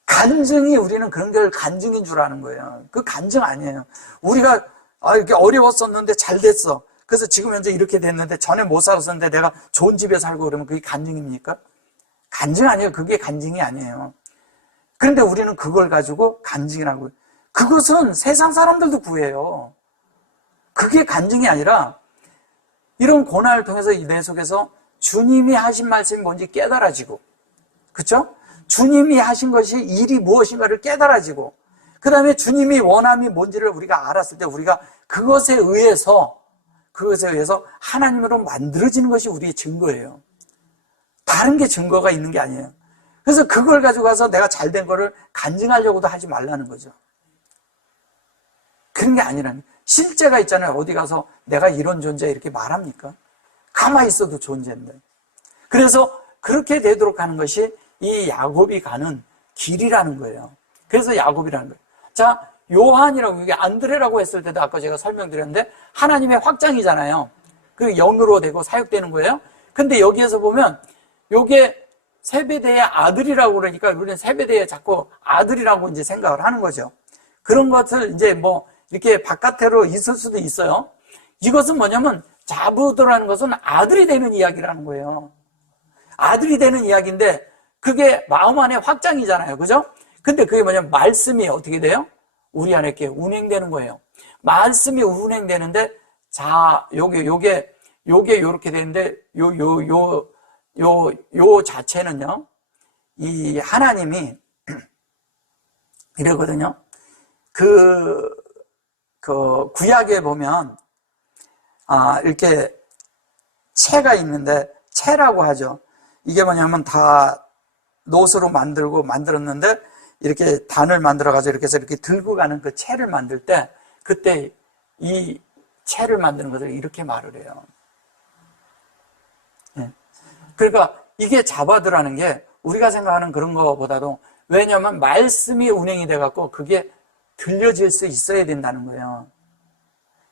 간증이 우리는 그런 걸 간증인 줄 아는 거예요. 그 간증 아니에요. 우리가 이렇게 어려웠었는데 잘 됐어. 그래서 지금 현재 이렇게 됐는데 전에 못 살았었는데 내가 좋은 집에 살고 그러면 그게 간증입니까? 간증 아니에요. 그게 간증이 아니에요. 그런데 우리는 그걸 가지고 간증이라고. 그것은 세상 사람들도 구해요. 그게 간증이 아니라 이런 고난을 통해서 내 속에서 주님이 하신 말씀이 뭔지 깨달아지고, 그렇죠? 주님이 하신 것이 일이 무엇인가를 깨달아지고, 그 다음에 주님이 원함이 뭔지를 우리가 알았을 때 우리가 그것에 의해서 하나님으로 만들어지는 것이 우리의 증거예요. 다른 게 증거가 있는 게 아니에요. 그래서 그걸 가지고 가서 내가 잘 된 거를 간증하려고도 하지 말라는 거죠. 그런 게 아니라는 거예요. 실제가 있잖아요. 어디 가서 내가 이런 존재 이렇게 말합니까? 가만히 있어도 존재인데. 그래서 그렇게 되도록 하는 것이 이 야곱이 가는 길이라는 거예요. 그래서 야곱이라는 거예요. 자, 요한이라고, 이게 안드레라고 했을 때도 아까 제가 설명드렸는데 하나님의 확장이잖아요. 그 영으로 되고 사역되는 거예요. 근데 여기에서 보면 요게 세베대의 아들이라고 그러니까 우리는 세베대의 자꾸 아들이라고 이제 생각을 하는 거죠. 그런 것을 이제 뭐 이렇게 바깥으로 있을 수도 있어요. 이것은 뭐냐면 자부도라는 것은 아들이 되는 이야기라는 거예요. 아들이 되는 이야기인데 그게 마음 안에 확장이잖아요. 그죠? 근데 그게 뭐냐면 말씀이 어떻게 돼요? 우리 안에 이렇게 운행되는 거예요. 말씀이 운행되는데 자, 요게 요렇게 되는데 요 자체는요. 이 하나님이 이러거든요. 그 구약에 보면 이렇게 채가 있는데 채라고 하죠. 이게 뭐냐면 다 노스로 만들었는데 이렇게 단을 만들어가지고 이렇게 해서 이렇게 들고 가는 그 채를 만들 때 그때 이 채를 만드는 것을 이렇게 말을 해요. 예. 그러니까 이게 자바드라는 게 우리가 생각하는 그런 거보다도 왜냐하면 말씀이 운행이 돼갖고 그게 들려질 수 있어야 된다는 거예요.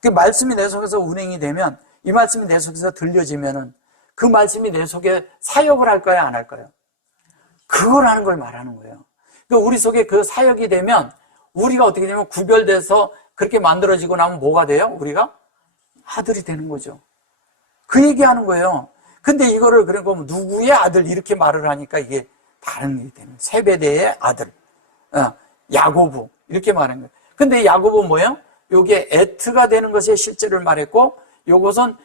그 말씀이 내 속에서 운행이 되면 이 말씀이 내 속에서 들려지면은 그 말씀이 내 속에 사역을 할까요? 안 할까요? 그걸 하는 걸 말하는 거예요. 그러니까 우리 속에 그 사역이 되면 우리가 어떻게 되면 구별돼서 그렇게 만들어지고 나면 뭐가 돼요? 우리가 아들이 되는 거죠. 그 얘기하는 거예요. 근데 이거를 그러니까 누구의 아들 이렇게 말을 하니까 이게 다른 일이 되는 거예요. 세베대의 아들, 야고보 이렇게 말하는 거예요. 근데 야고보 뭐예요? 요게 에트가 되는 것의 실제를 말했고 요것은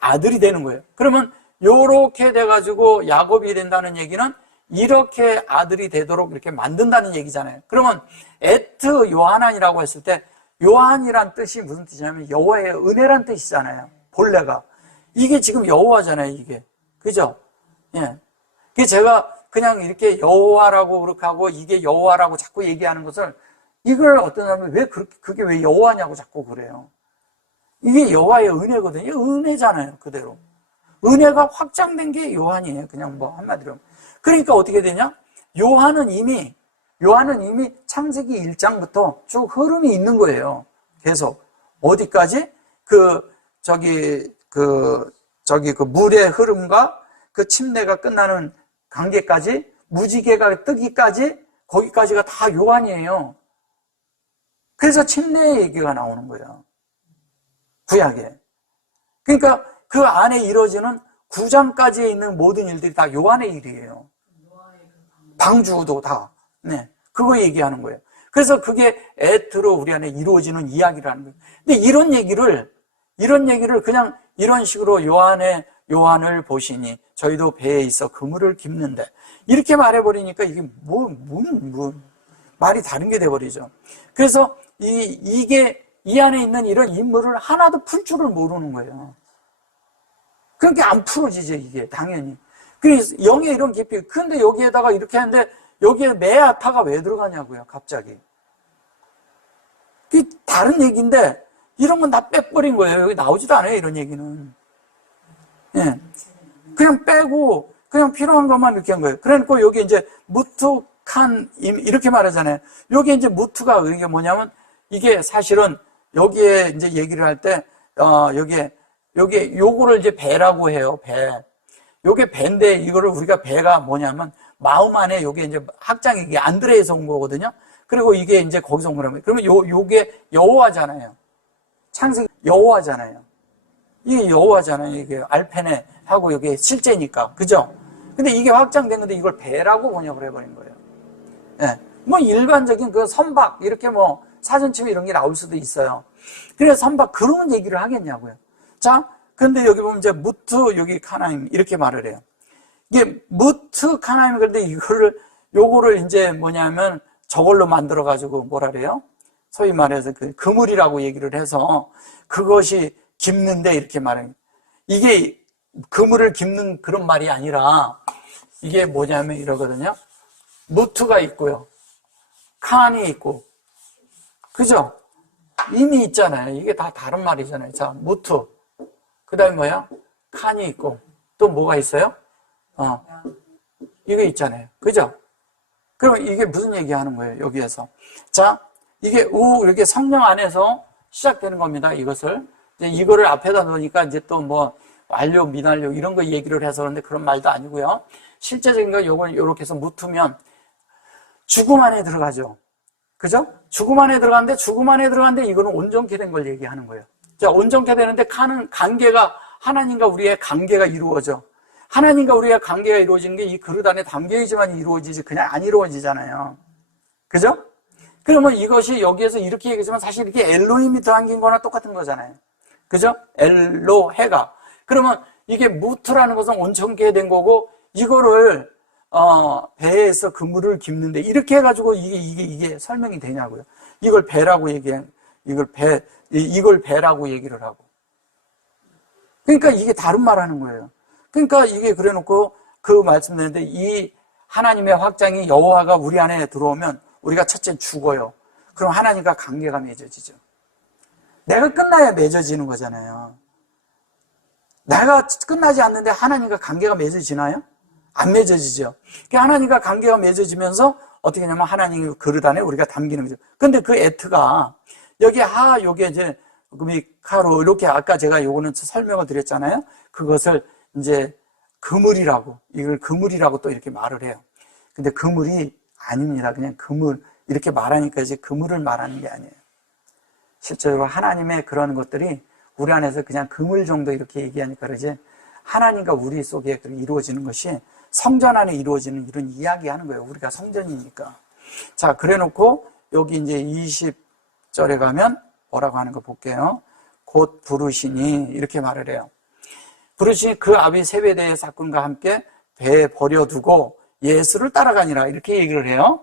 아들이 되는 거예요. 그러면 요렇게 돼가지고 야곱이 된다는 얘기는 이렇게 아들이 되도록 이렇게 만든다는 얘기잖아요. 그러면 에트 요하난이라고 했을 때 요한이란 뜻이 무슨 뜻이냐면 여호와의 은혜란 뜻이잖아요. 본래가. 이게 지금 여호와잖아요, 이게. 그죠? 예. 그 제가 그냥 이렇게 여호와라고 그렇게 하고 이게 여호와라고 자꾸 얘기하는 것을 이걸 어떤 사람이 왜 그게 왜 여호와냐고 자꾸 그래요. 이게 여호와의 은혜거든요. 은혜잖아요, 그대로. 은혜가 확장된 게 요한이에요. 그냥 뭐 한마디로. 그러니까 어떻게 되냐? 요한은 이미 창세기 1장부터 쭉 흐름이 있는 거예요. 계속. 어디까지? 그 물의 흐름과 그 침례가 끝나는 관계까지, 무지개가 뜨기까지, 거기까지가 다 요한이에요. 그래서 침례의 얘기가 나오는 거예요. 구약에. 그러니까 그 안에 이루어지는 9장까지에 있는 모든 일들이 다 요한의 일이에요. 방주도 다. 네. 그거 얘기하는 거예요. 그래서 그게 에트로 우리 안에 이루어지는 이야기라는 거예요. 근데 이런 얘기를 그냥 이런 식으로 요한을 보시니 저희도 배에 있어 그물을 깁는데 이렇게 말해버리니까 이게 말이 다른 게 돼버리죠. 그래서 이게 이 안에 있는 이런 인물을 하나도 풀 줄을 모르는 거예요. 그러니까 안 풀어지죠, 이게, 당연히. 그래서 영의 이런 깊이. 근데 여기에다가 이렇게 하는데, 여기에 메아타가 왜 들어가냐고요, 갑자기. 그게 다른 얘기인데, 이런 건 다 빼버린 거예요. 여기 나오지도 않아요, 이런 얘기는. 예. 그냥 빼고, 그냥 필요한 것만 이렇게 한 거예요. 그러니까 여기 이제 무투칸, 이렇게 말하잖아요. 여기 이제 무투가 이게 뭐냐면, 이게 사실은 여기에 이제 얘기를 할 때, 여기에 요거를 이제 배라고 해요, 배. 요게 배인데 이거를 우리가 배가 뭐냐면 마음 안에 요게 이제 학장이 이게 안드레에서 온 거거든요. 그리고 이게 이제 거기서 온 거라면 그러면 요게 여호와잖아요. 창세기 여호와잖아요. 이게 여호와잖아요. 이게 알페네 하고 이게 실제니까. 그죠? 근데 이게 확장된 건데 이걸 배라고 번역을 해버린 거예요. 예. 뭐 일반적인 그 선박 이렇게 뭐 사전치면 이런 게 나올 수도 있어요. 그래서 선박 그런 얘기를 하겠냐고요. 자, 근데 여기 보면 이제 무트 여기 카나임 이렇게 말을 해요. 이게 무트 카나임 그런데 요거를 이제 뭐냐면 저걸로 만들어 가지고 뭐라 그래요? 소위 말해서 그 그물이라고 얘기를 해서 그것이 깁는데 이렇게 말해요. 이게 그물을 깁는 그런 말이 아니라 이게 뭐냐면 이러거든요. 무트가 있고요. 칸이 있고. 그죠? 이미 있잖아요. 이게 다 다른 말이잖아요. 자, 무트. 그 다음에 뭐야? 칸이 있고. 또 뭐가 있어요? 이거 있잖아요. 그죠? 그럼 이게 무슨 얘기 하는 거예요? 여기에서. 자, 이게 이렇게 성령 안에서 시작되는 겁니다. 이거를 앞에다 놓으니까 이제 또 뭐 완료, 미완료 이런 거 얘기를 해서 그런데 그런 말도 아니고요. 실제적인 거 요걸 이렇게 해서 묻으면 죽음 안에 들어가죠. 그죠? 죽음 안에 들어갔는데 이거는 온전케 된 걸 얘기하는 거예요. 자, 온전케 되는데 관계가 하나님과 우리의 관계가 이루어져. 하나님과 우리의 관계가 이루어지는 게 이 그릇 안에 담겨야지만 이루어지지 그냥 안 이루어지잖아요. 그죠? 그러면 이것이 여기에서 이렇게 얘기하지만 사실 이렇게 엘로힘이 담긴 거나 똑같은 거잖아요. 그죠? 엘로해가. 그러면 이게 무트라는 것은 온전케 된 거고 이거를 배에서 그물을 깁는데 이렇게 해가지고 이게 설명이 되냐고요. 이걸 배라고 이걸 배라고 얘기를 하고. 그러니까 이게 다른 말 하는 거예요. 그러니까 이게 그래 놓고 그 말씀드렸는데 이 하나님의 확장이 여호와가 우리 안에 들어오면 우리가 첫째 죽어요. 그럼 하나님과 관계가 맺어지죠. 내가 끝나야 맺어지는 거잖아요. 내가 끝나지 않는데 하나님과 관계가 맺어지나요? 안 맺어지죠. 하나님과 관계가 맺어지면서 어떻게 하냐면 하나님의 그릇 안에 우리가 담기는 거죠. 근데 그 에트가 요게 이제 미카로 이렇게 아까 제가 요거는 설명을 드렸잖아요. 그것을 이제 이걸 그물이라고 또 이렇게 말을 해요. 근데 그물이 아닙니다. 그냥 그물 이렇게 말하니까 이제 그물을 말하는 게 아니에요. 실제로 하나님의 그런 것들이 우리 안에서 그냥 그물 정도 이렇게 얘기하니까 그러지 하나님과 우리 속에 이루어지는 것이 성전 안에 이루어지는 이런 이야기 하는 거예요. 우리가 성전이니까. 자, 그래 놓고 여기 이제 20절에 가면 뭐라고 하는 거 볼게요. 곧 부르시니 이렇게 말을 해요. 부르시니 그 아비 세베대의 사건과 함께 배에 버려두고 예수를 따라가니라 이렇게 얘기를 해요.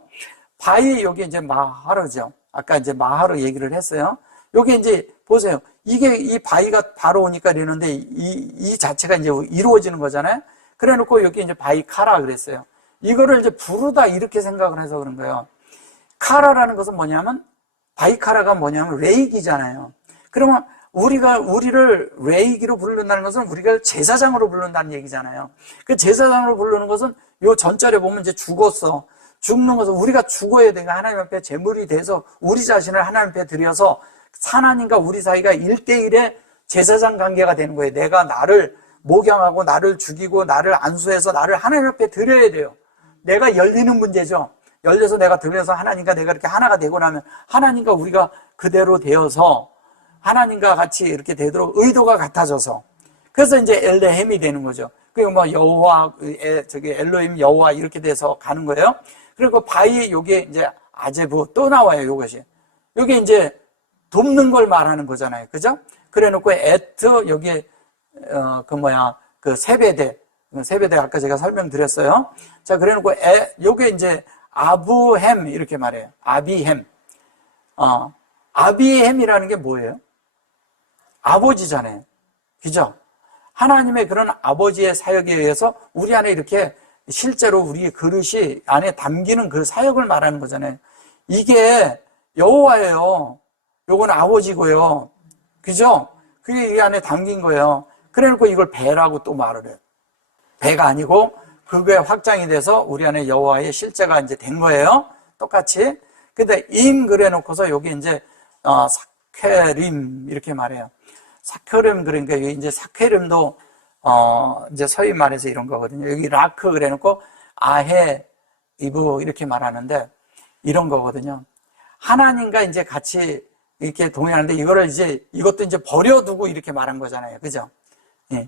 바위 여기 이제 마하르죠. 아까 이제 마하르 얘기를 했어요. 여기 이제 보세요. 이게 이 바위가 바로 오니까 이러는데 이 자체가 이제 이루어지는 거잖아요. 그래 놓고 여기 이제 바위 카라 그랬어요. 이거를 이제 부르다 이렇게 생각을 해서 그런 거예요. 카라라는 것은 뭐냐면 바이카라가 뭐냐면 레이기잖아요. 그러면 우리를 레이기로 부른다는 것은 우리가 제사장으로 부른다는 얘기잖아요. 그 제사장으로 부르는 것은 요 전절에 보면 이제 죽었어. 죽는 것은 우리가 죽어야 되고 하나님 앞에 제물이 돼서 우리 자신을 하나님 앞에 드려서 하나님과 우리 사이가 1대1의 제사장 관계가 되는 거예요. 내가 나를 목양하고 나를 죽이고 나를 안수해서 나를 하나님 앞에 드려야 돼요. 내가 열리는 문제죠. 열려서 내가 드려서 하나님과 내가 이렇게 하나가 되고 나면 하나님과 우리가 그대로 되어서 하나님과 같이 이렇게 되도록 의도가 같아져서 그래서 이제 엘레헴이 되는 거죠. 그리고 뭐 여호와, 저기 엘로힘 여호와 이렇게 돼서 가는 거예요. 그리고 바위 요게 이제 아제부 또 나와요. 요것이 요게 이제 돕는 걸 말하는 거잖아요. 그죠? 그래 놓고 에트 여기에 그 세베대 아까 제가 설명드렸어요. 자, 그래 놓고 요게 이제 아부햄 이렇게 말해요. 아비햄. 아비햄이라는 게 뭐예요? 아버지잖아요. 그죠? 하나님의 그런 아버지의 사역에 의해서 우리 안에 이렇게 실제로 우리의 그릇이 안에 담기는 그 사역을 말하는 거잖아요. 이게 여호와예요. 요건 아버지고요. 그죠? 그게 이 안에 담긴 거예요. 그래 놓고 이걸 배라고 또 말을 해요. 배가 아니고 그게 확장이 돼서 우리 안에 여호와의 실제가 이제 된 거예요. 똑같이. 근데 그래 놓고서 여기 이제 사케림 이렇게 말해요. 사케림 그러니까 여기 이제 사케림도 이제 서희 말해서 이런 거거든요. 여기 라크 그래 놓고 아헤 이브 이렇게 말하는데 이런 거거든요. 하나님과 이제 같이 이렇게 동행하는데 이것도 이제 버려두고 이렇게 말한 거잖아요. 그죠? 예.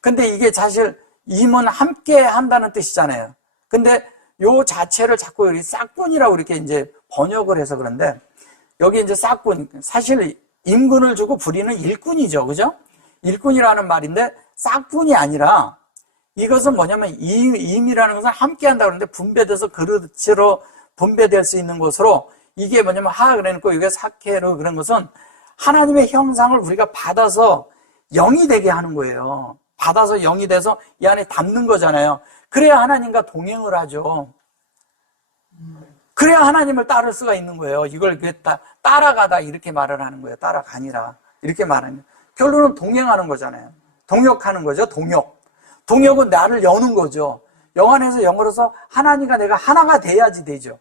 근데 이게 사실 임은 함께 한다는 뜻이잖아요. 근데 요 자체를 자꾸 싹군이라고 이렇게 이제 번역을 해서 그런데 여기 이제 싹군, 사실 임군을 주고 부리는 일꾼이죠. 그죠? 일꾼이라는 말인데 싹군이 아니라 이것은 뭐냐면 임이라는 것은 함께 한다고 그러는데 분배돼서 그릇으로 분배될 수 있는 곳으로 이게 뭐냐면 그래놓고 이게 사케르 그런 것은 하나님의 형상을 우리가 받아서 영이 되게 하는 거예요. 받아서 영이 돼서 이 안에 담는 거잖아요. 그래야 하나님과 동행을 하죠. 그래야 하나님을 따를 수가 있는 거예요. 이걸 따라가다 이렇게 말을 하는 거예요. 따라가니라 이렇게 말하는 거예요. 결론은 동행하는 거잖아요. 동역하는 거죠. 동역은 나를 여는 거죠. 영 안에서 영으로서 하나님과 내가 하나가 돼야지 되죠.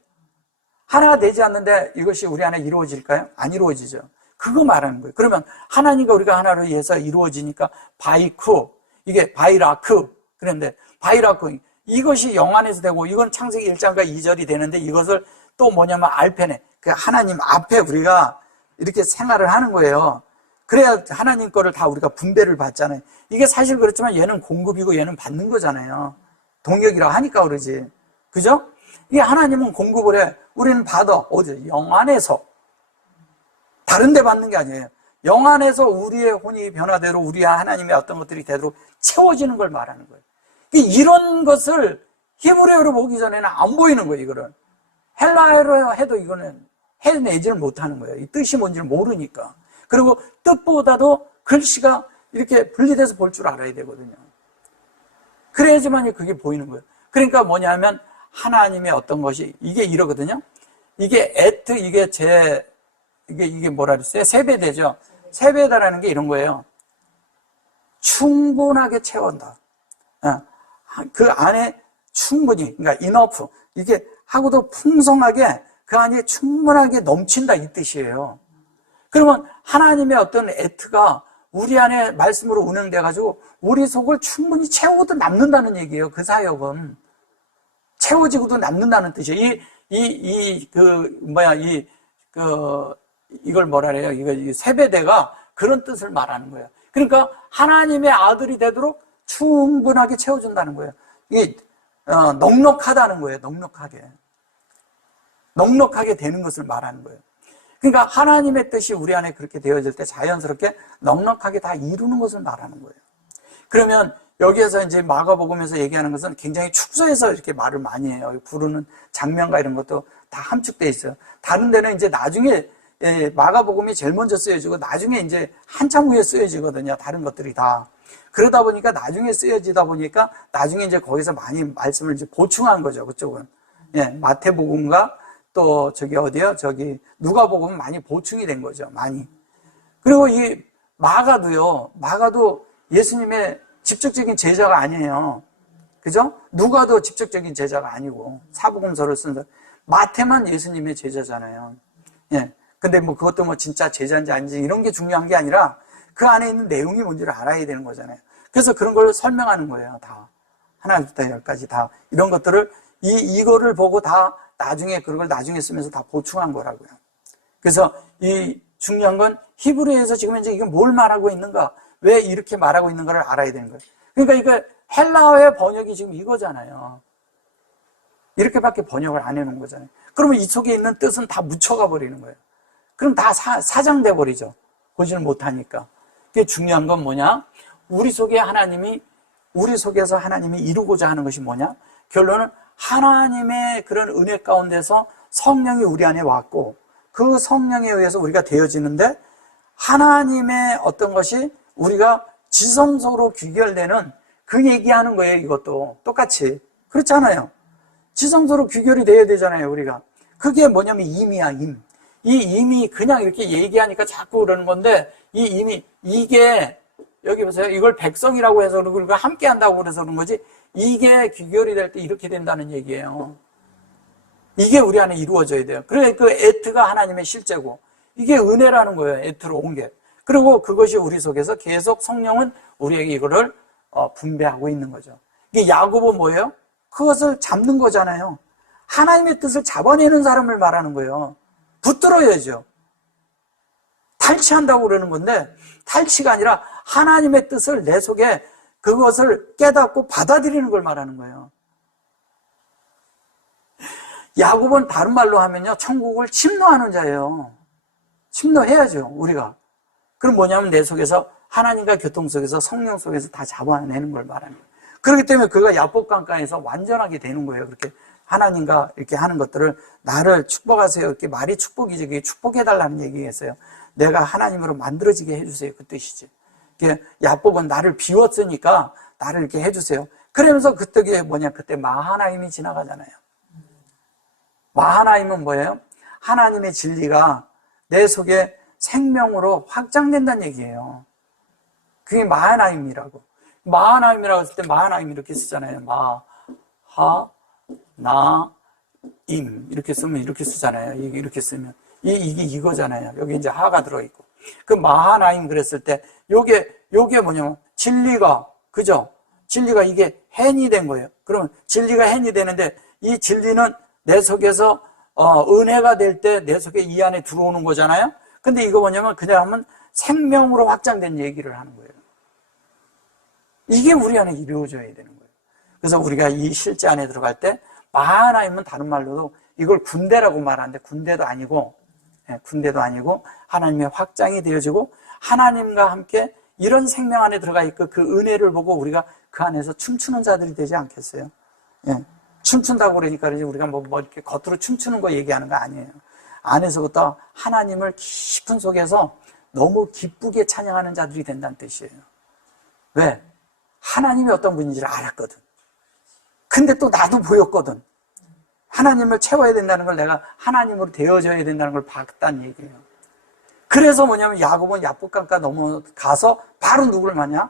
하나가 되지 않는데 이것이 우리 안에 이루어질까요? 안 이루어지죠. 그거 말하는 거예요. 그러면 하나님과 우리가 하나로 해서 이루어지니까 바이쿠, 이게 바이라크, 그런데 바이라크, 이것이 영 안에서 되고 이건 창세기 1장과 2절이 되는데 이것을 또 뭐냐면 알페네, 그 하나님 앞에 우리가 이렇게 생활을 하는 거예요. 그래야 하나님 거를 다 우리가 분배를 받잖아요. 이게 사실 그렇지만 얘는 공급이고 얘는 받는 거잖아요. 동역이라 하니까 그러지. 그죠? 이게 하나님은 공급을 해. 우리는 받아. 어디? 영 안에서. 다른 데 받는 게 아니에요. 영 안에서 우리의 혼이 변화대로 우리 하나님의 어떤 것들이 되도록 채워지는 걸 말하는 거예요. 이런 것을 히브리어로 보기 전에는 안 보이는 거예요, 이거를. 헬라어로 해도 이거는 해내지를 못하는 거예요. 이 뜻이 뭔지를 모르니까. 그리고 뜻보다도 글씨가 이렇게 분리돼서 볼 줄 알아야 되거든요. 그래야지만 그게 보이는 거예요. 그러니까 뭐냐면 하나님의 어떤 것이 이게 이러거든요. 이게 이게 뭐라 그랬어요? 세배대죠. 세배다라는 게 이런 거예요. 충분하게 채운다. 그 안에 충분히, 그러니까 enough, 이게 하고도 풍성하게 그 안에 충분하게 넘친다 이 뜻이에요. 그러면 하나님의 어떤 에트가 우리 안에 말씀으로 운영돼가지고 우리 속을 충분히 채우고도 남는다는 얘기예요. 그 사역은 채워지고도 남는다는 뜻이에요. 이걸 뭐라 그래요? 이 세배대가 그런 뜻을 말하는 거예요. 그러니까 하나님의 아들이 되도록 충분하게 채워준다는 거예요. 이게 넉넉하다는 거예요. 넉넉하게 되는 것을 말하는 거예요. 그러니까 하나님의 뜻이 우리 안에 그렇게 되어질 때 자연스럽게 넉넉하게 다 이루는 것을 말하는 거예요. 그러면 여기에서 이제 마가복음에서 얘기하는 것은 굉장히 축소해서 이렇게 말을 많이 해요. 부르는 장면과 이런 것도 다 함축되어 있어요. 다른 데는 이제 나중에 마가복음이 제일 먼저 쓰여지고 나중에 이제 한참 후에 쓰여지거든요. 다른 것들이 다. 그러다 보니까 나중에 쓰여지다 보니까 나중에 이제 거기서 많이 말씀을 이제 보충한 거죠. 그쪽은. 예, 마태복음과 또 저기 어디요? 저기 누가복음은 많이 보충이 된 거죠. 많이. 그리고 이 마가도 예수님의 직접적인 제자가 아니에요. 그죠? 누가도 직접적인 제자가 아니고 사복음서를 쓴 사람. 마태만 예수님의 제자잖아요. 예. 근데 뭐 그것도 뭐 진짜 제자인지 아닌지 이런 게 중요한 게 아니라 그 안에 있는 내용이 뭔지를 알아야 되는 거잖아요. 그래서 그런 걸 설명하는 거예요. 다. 하나부터 열까지 다. 이런 것들을 이거를 보고 다 나중에 그걸 나중에 쓰면서 다 보충한 거라고요. 그래서 이 중요한 건 히브리어에서 지금 현재 이게 뭘 말하고 있는가? 왜 이렇게 말하고 있는가를 알아야 되는 거예요. 그러니까 이거 헬라어의 번역이 지금 이거잖아요. 이렇게밖에 번역을 안 해놓은 거잖아요. 그러면 이 속에 있는 뜻은 다 묻혀가 버리는 거예요. 그럼 다 사장돼 버리죠. 보지를 못하니까. 그게 중요한 건 뭐냐? 우리 속에서 하나님이 이루고자 하는 것이 뭐냐? 결론은 하나님의 그런 은혜 가운데서 성령이 우리 안에 왔고 그 성령에 의해서 우리가 되어지는데 하나님의 어떤 것이 우리가 지성소로 귀결되는 그 얘기하는 거예요. 이것도 똑같이. 그렇잖아요. 지성소로 귀결이 돼야 되잖아요. 우리가. 그게 뭐냐면 임이야. 이 임이 그냥 이렇게 얘기하니까 자꾸 그러는 건데 이 임이 이게 여기 보세요. 이걸 백성이라고 해서 그리고 함께 한다고 그래서 그런 거지 이게 귀결이 될 때 이렇게 된다는 얘기예요. 이게 우리 안에 이루어져야 돼요. 그래 그 에트가 하나님의 실제고 이게 은혜라는 거예요. 에트로 온 게. 그리고 그것이 우리 속에서 계속 성령은 우리에게 이거를 분배하고 있는 거죠. 이게 야고보 뭐예요? 그것을 잡는 거잖아요. 하나님의 뜻을 잡아내는 사람을 말하는 거예요. 붙들어야죠. 탈취한다고 그러는 건데 탈취가 아니라 하나님의 뜻을 내 속에 그것을 깨닫고 받아들이는 걸 말하는 거예요. 야곱은 다른 말로 하면요, 천국을 침노하는 자예요. 침노해야죠, 우리가. 그럼 뭐냐면 내 속에서 하나님과 교통 속에서 성령 속에서 다 잡아내는 걸 말하는 거예요. 그렇기 때문에 그가 야복강가에서 완전하게 되는 거예요. 그렇게 하나님과 이렇게 하는 것들을 나를 축복하세요. 이렇게 말이 축복이죠. 그게 축복해달라는 얘기겠어요. 내가 하나님으로 만들어지게 해주세요. 그 뜻이지. 야복은 나를 비웠으니까 나를 이렇게 해주세요. 그러면서 그때 뭐냐? 그때 마하나임이 지나가잖아요. 마하나임은 뭐예요? 하나님의 진리가 내 속에 생명으로 확장된다는 얘기예요. 그게 마하나임이라고. 마하나임이라고 했을 때 마하나임 이렇게 쓰잖아요. 마하나임 이렇게 쓰면 이렇게 쓰잖아요. 이렇게 쓰면 이게 이거잖아요. 여기 이제 하가 들어있고. 그 마하나임 그랬을 때 요게 뭐냐면 진리가 그죠? 진리가 이게 헨이 된 거예요. 그러면 진리가 헨이 되는데 이 진리는 내 속에서 은혜가 될 때 내 속에 이 안에 들어오는 거잖아요. 근데 이거 뭐냐면 그냥 하면 생명으로 확장된 얘기를 하는 거예요. 이게 우리 안에 이루어져야 되는 거예요. 그래서 우리가 이 실제 안에 들어갈 때 마하나임은 다른 말로도 이걸 군대라고 말하는데 군대도 아니고 하나님의 확장이 되어지고 하나님과 함께 이런 생명 안에 들어가 있고 그 은혜를 보고 우리가 그 안에서 춤추는 자들이 되지 않겠어요? 예. 춤춘다고 그러니까 우리가 뭐 이렇게 겉으로 춤추는 거 얘기하는 거 아니에요. 안에서부터 하나님을 깊은 속에서 너무 기쁘게 찬양하는 자들이 된다는 뜻이에요. 왜? 하나님이 어떤 분인지를 알았거든. 근데 또 나도 보였거든. 하나님을 채워야 된다는 걸 내가 하나님으로 되어져야 된다는 걸 봤다는 얘기예요. 그래서 뭐냐면 야곱은 야복강가 넘어가서 바로 누구를 만나?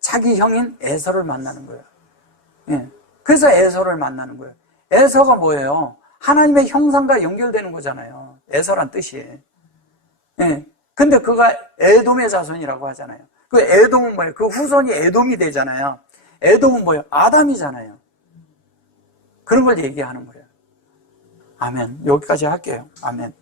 자기 형인 에서를 만나는 거예요. 예. 그래서 에서를 만나는 거예요. 에서가 뭐예요? 하나님의 형상과 연결되는 거잖아요. 에서란 뜻이. 예. 근데 그가 에돔의 자손이라고 하잖아요. 그 에돔은 뭐예요? 그 후손이 에돔이 되잖아요. 에돔은 뭐예요? 아담이잖아요. 그런 걸 얘기하는 거예요. 아멘. 여기까지 할게요. 아멘.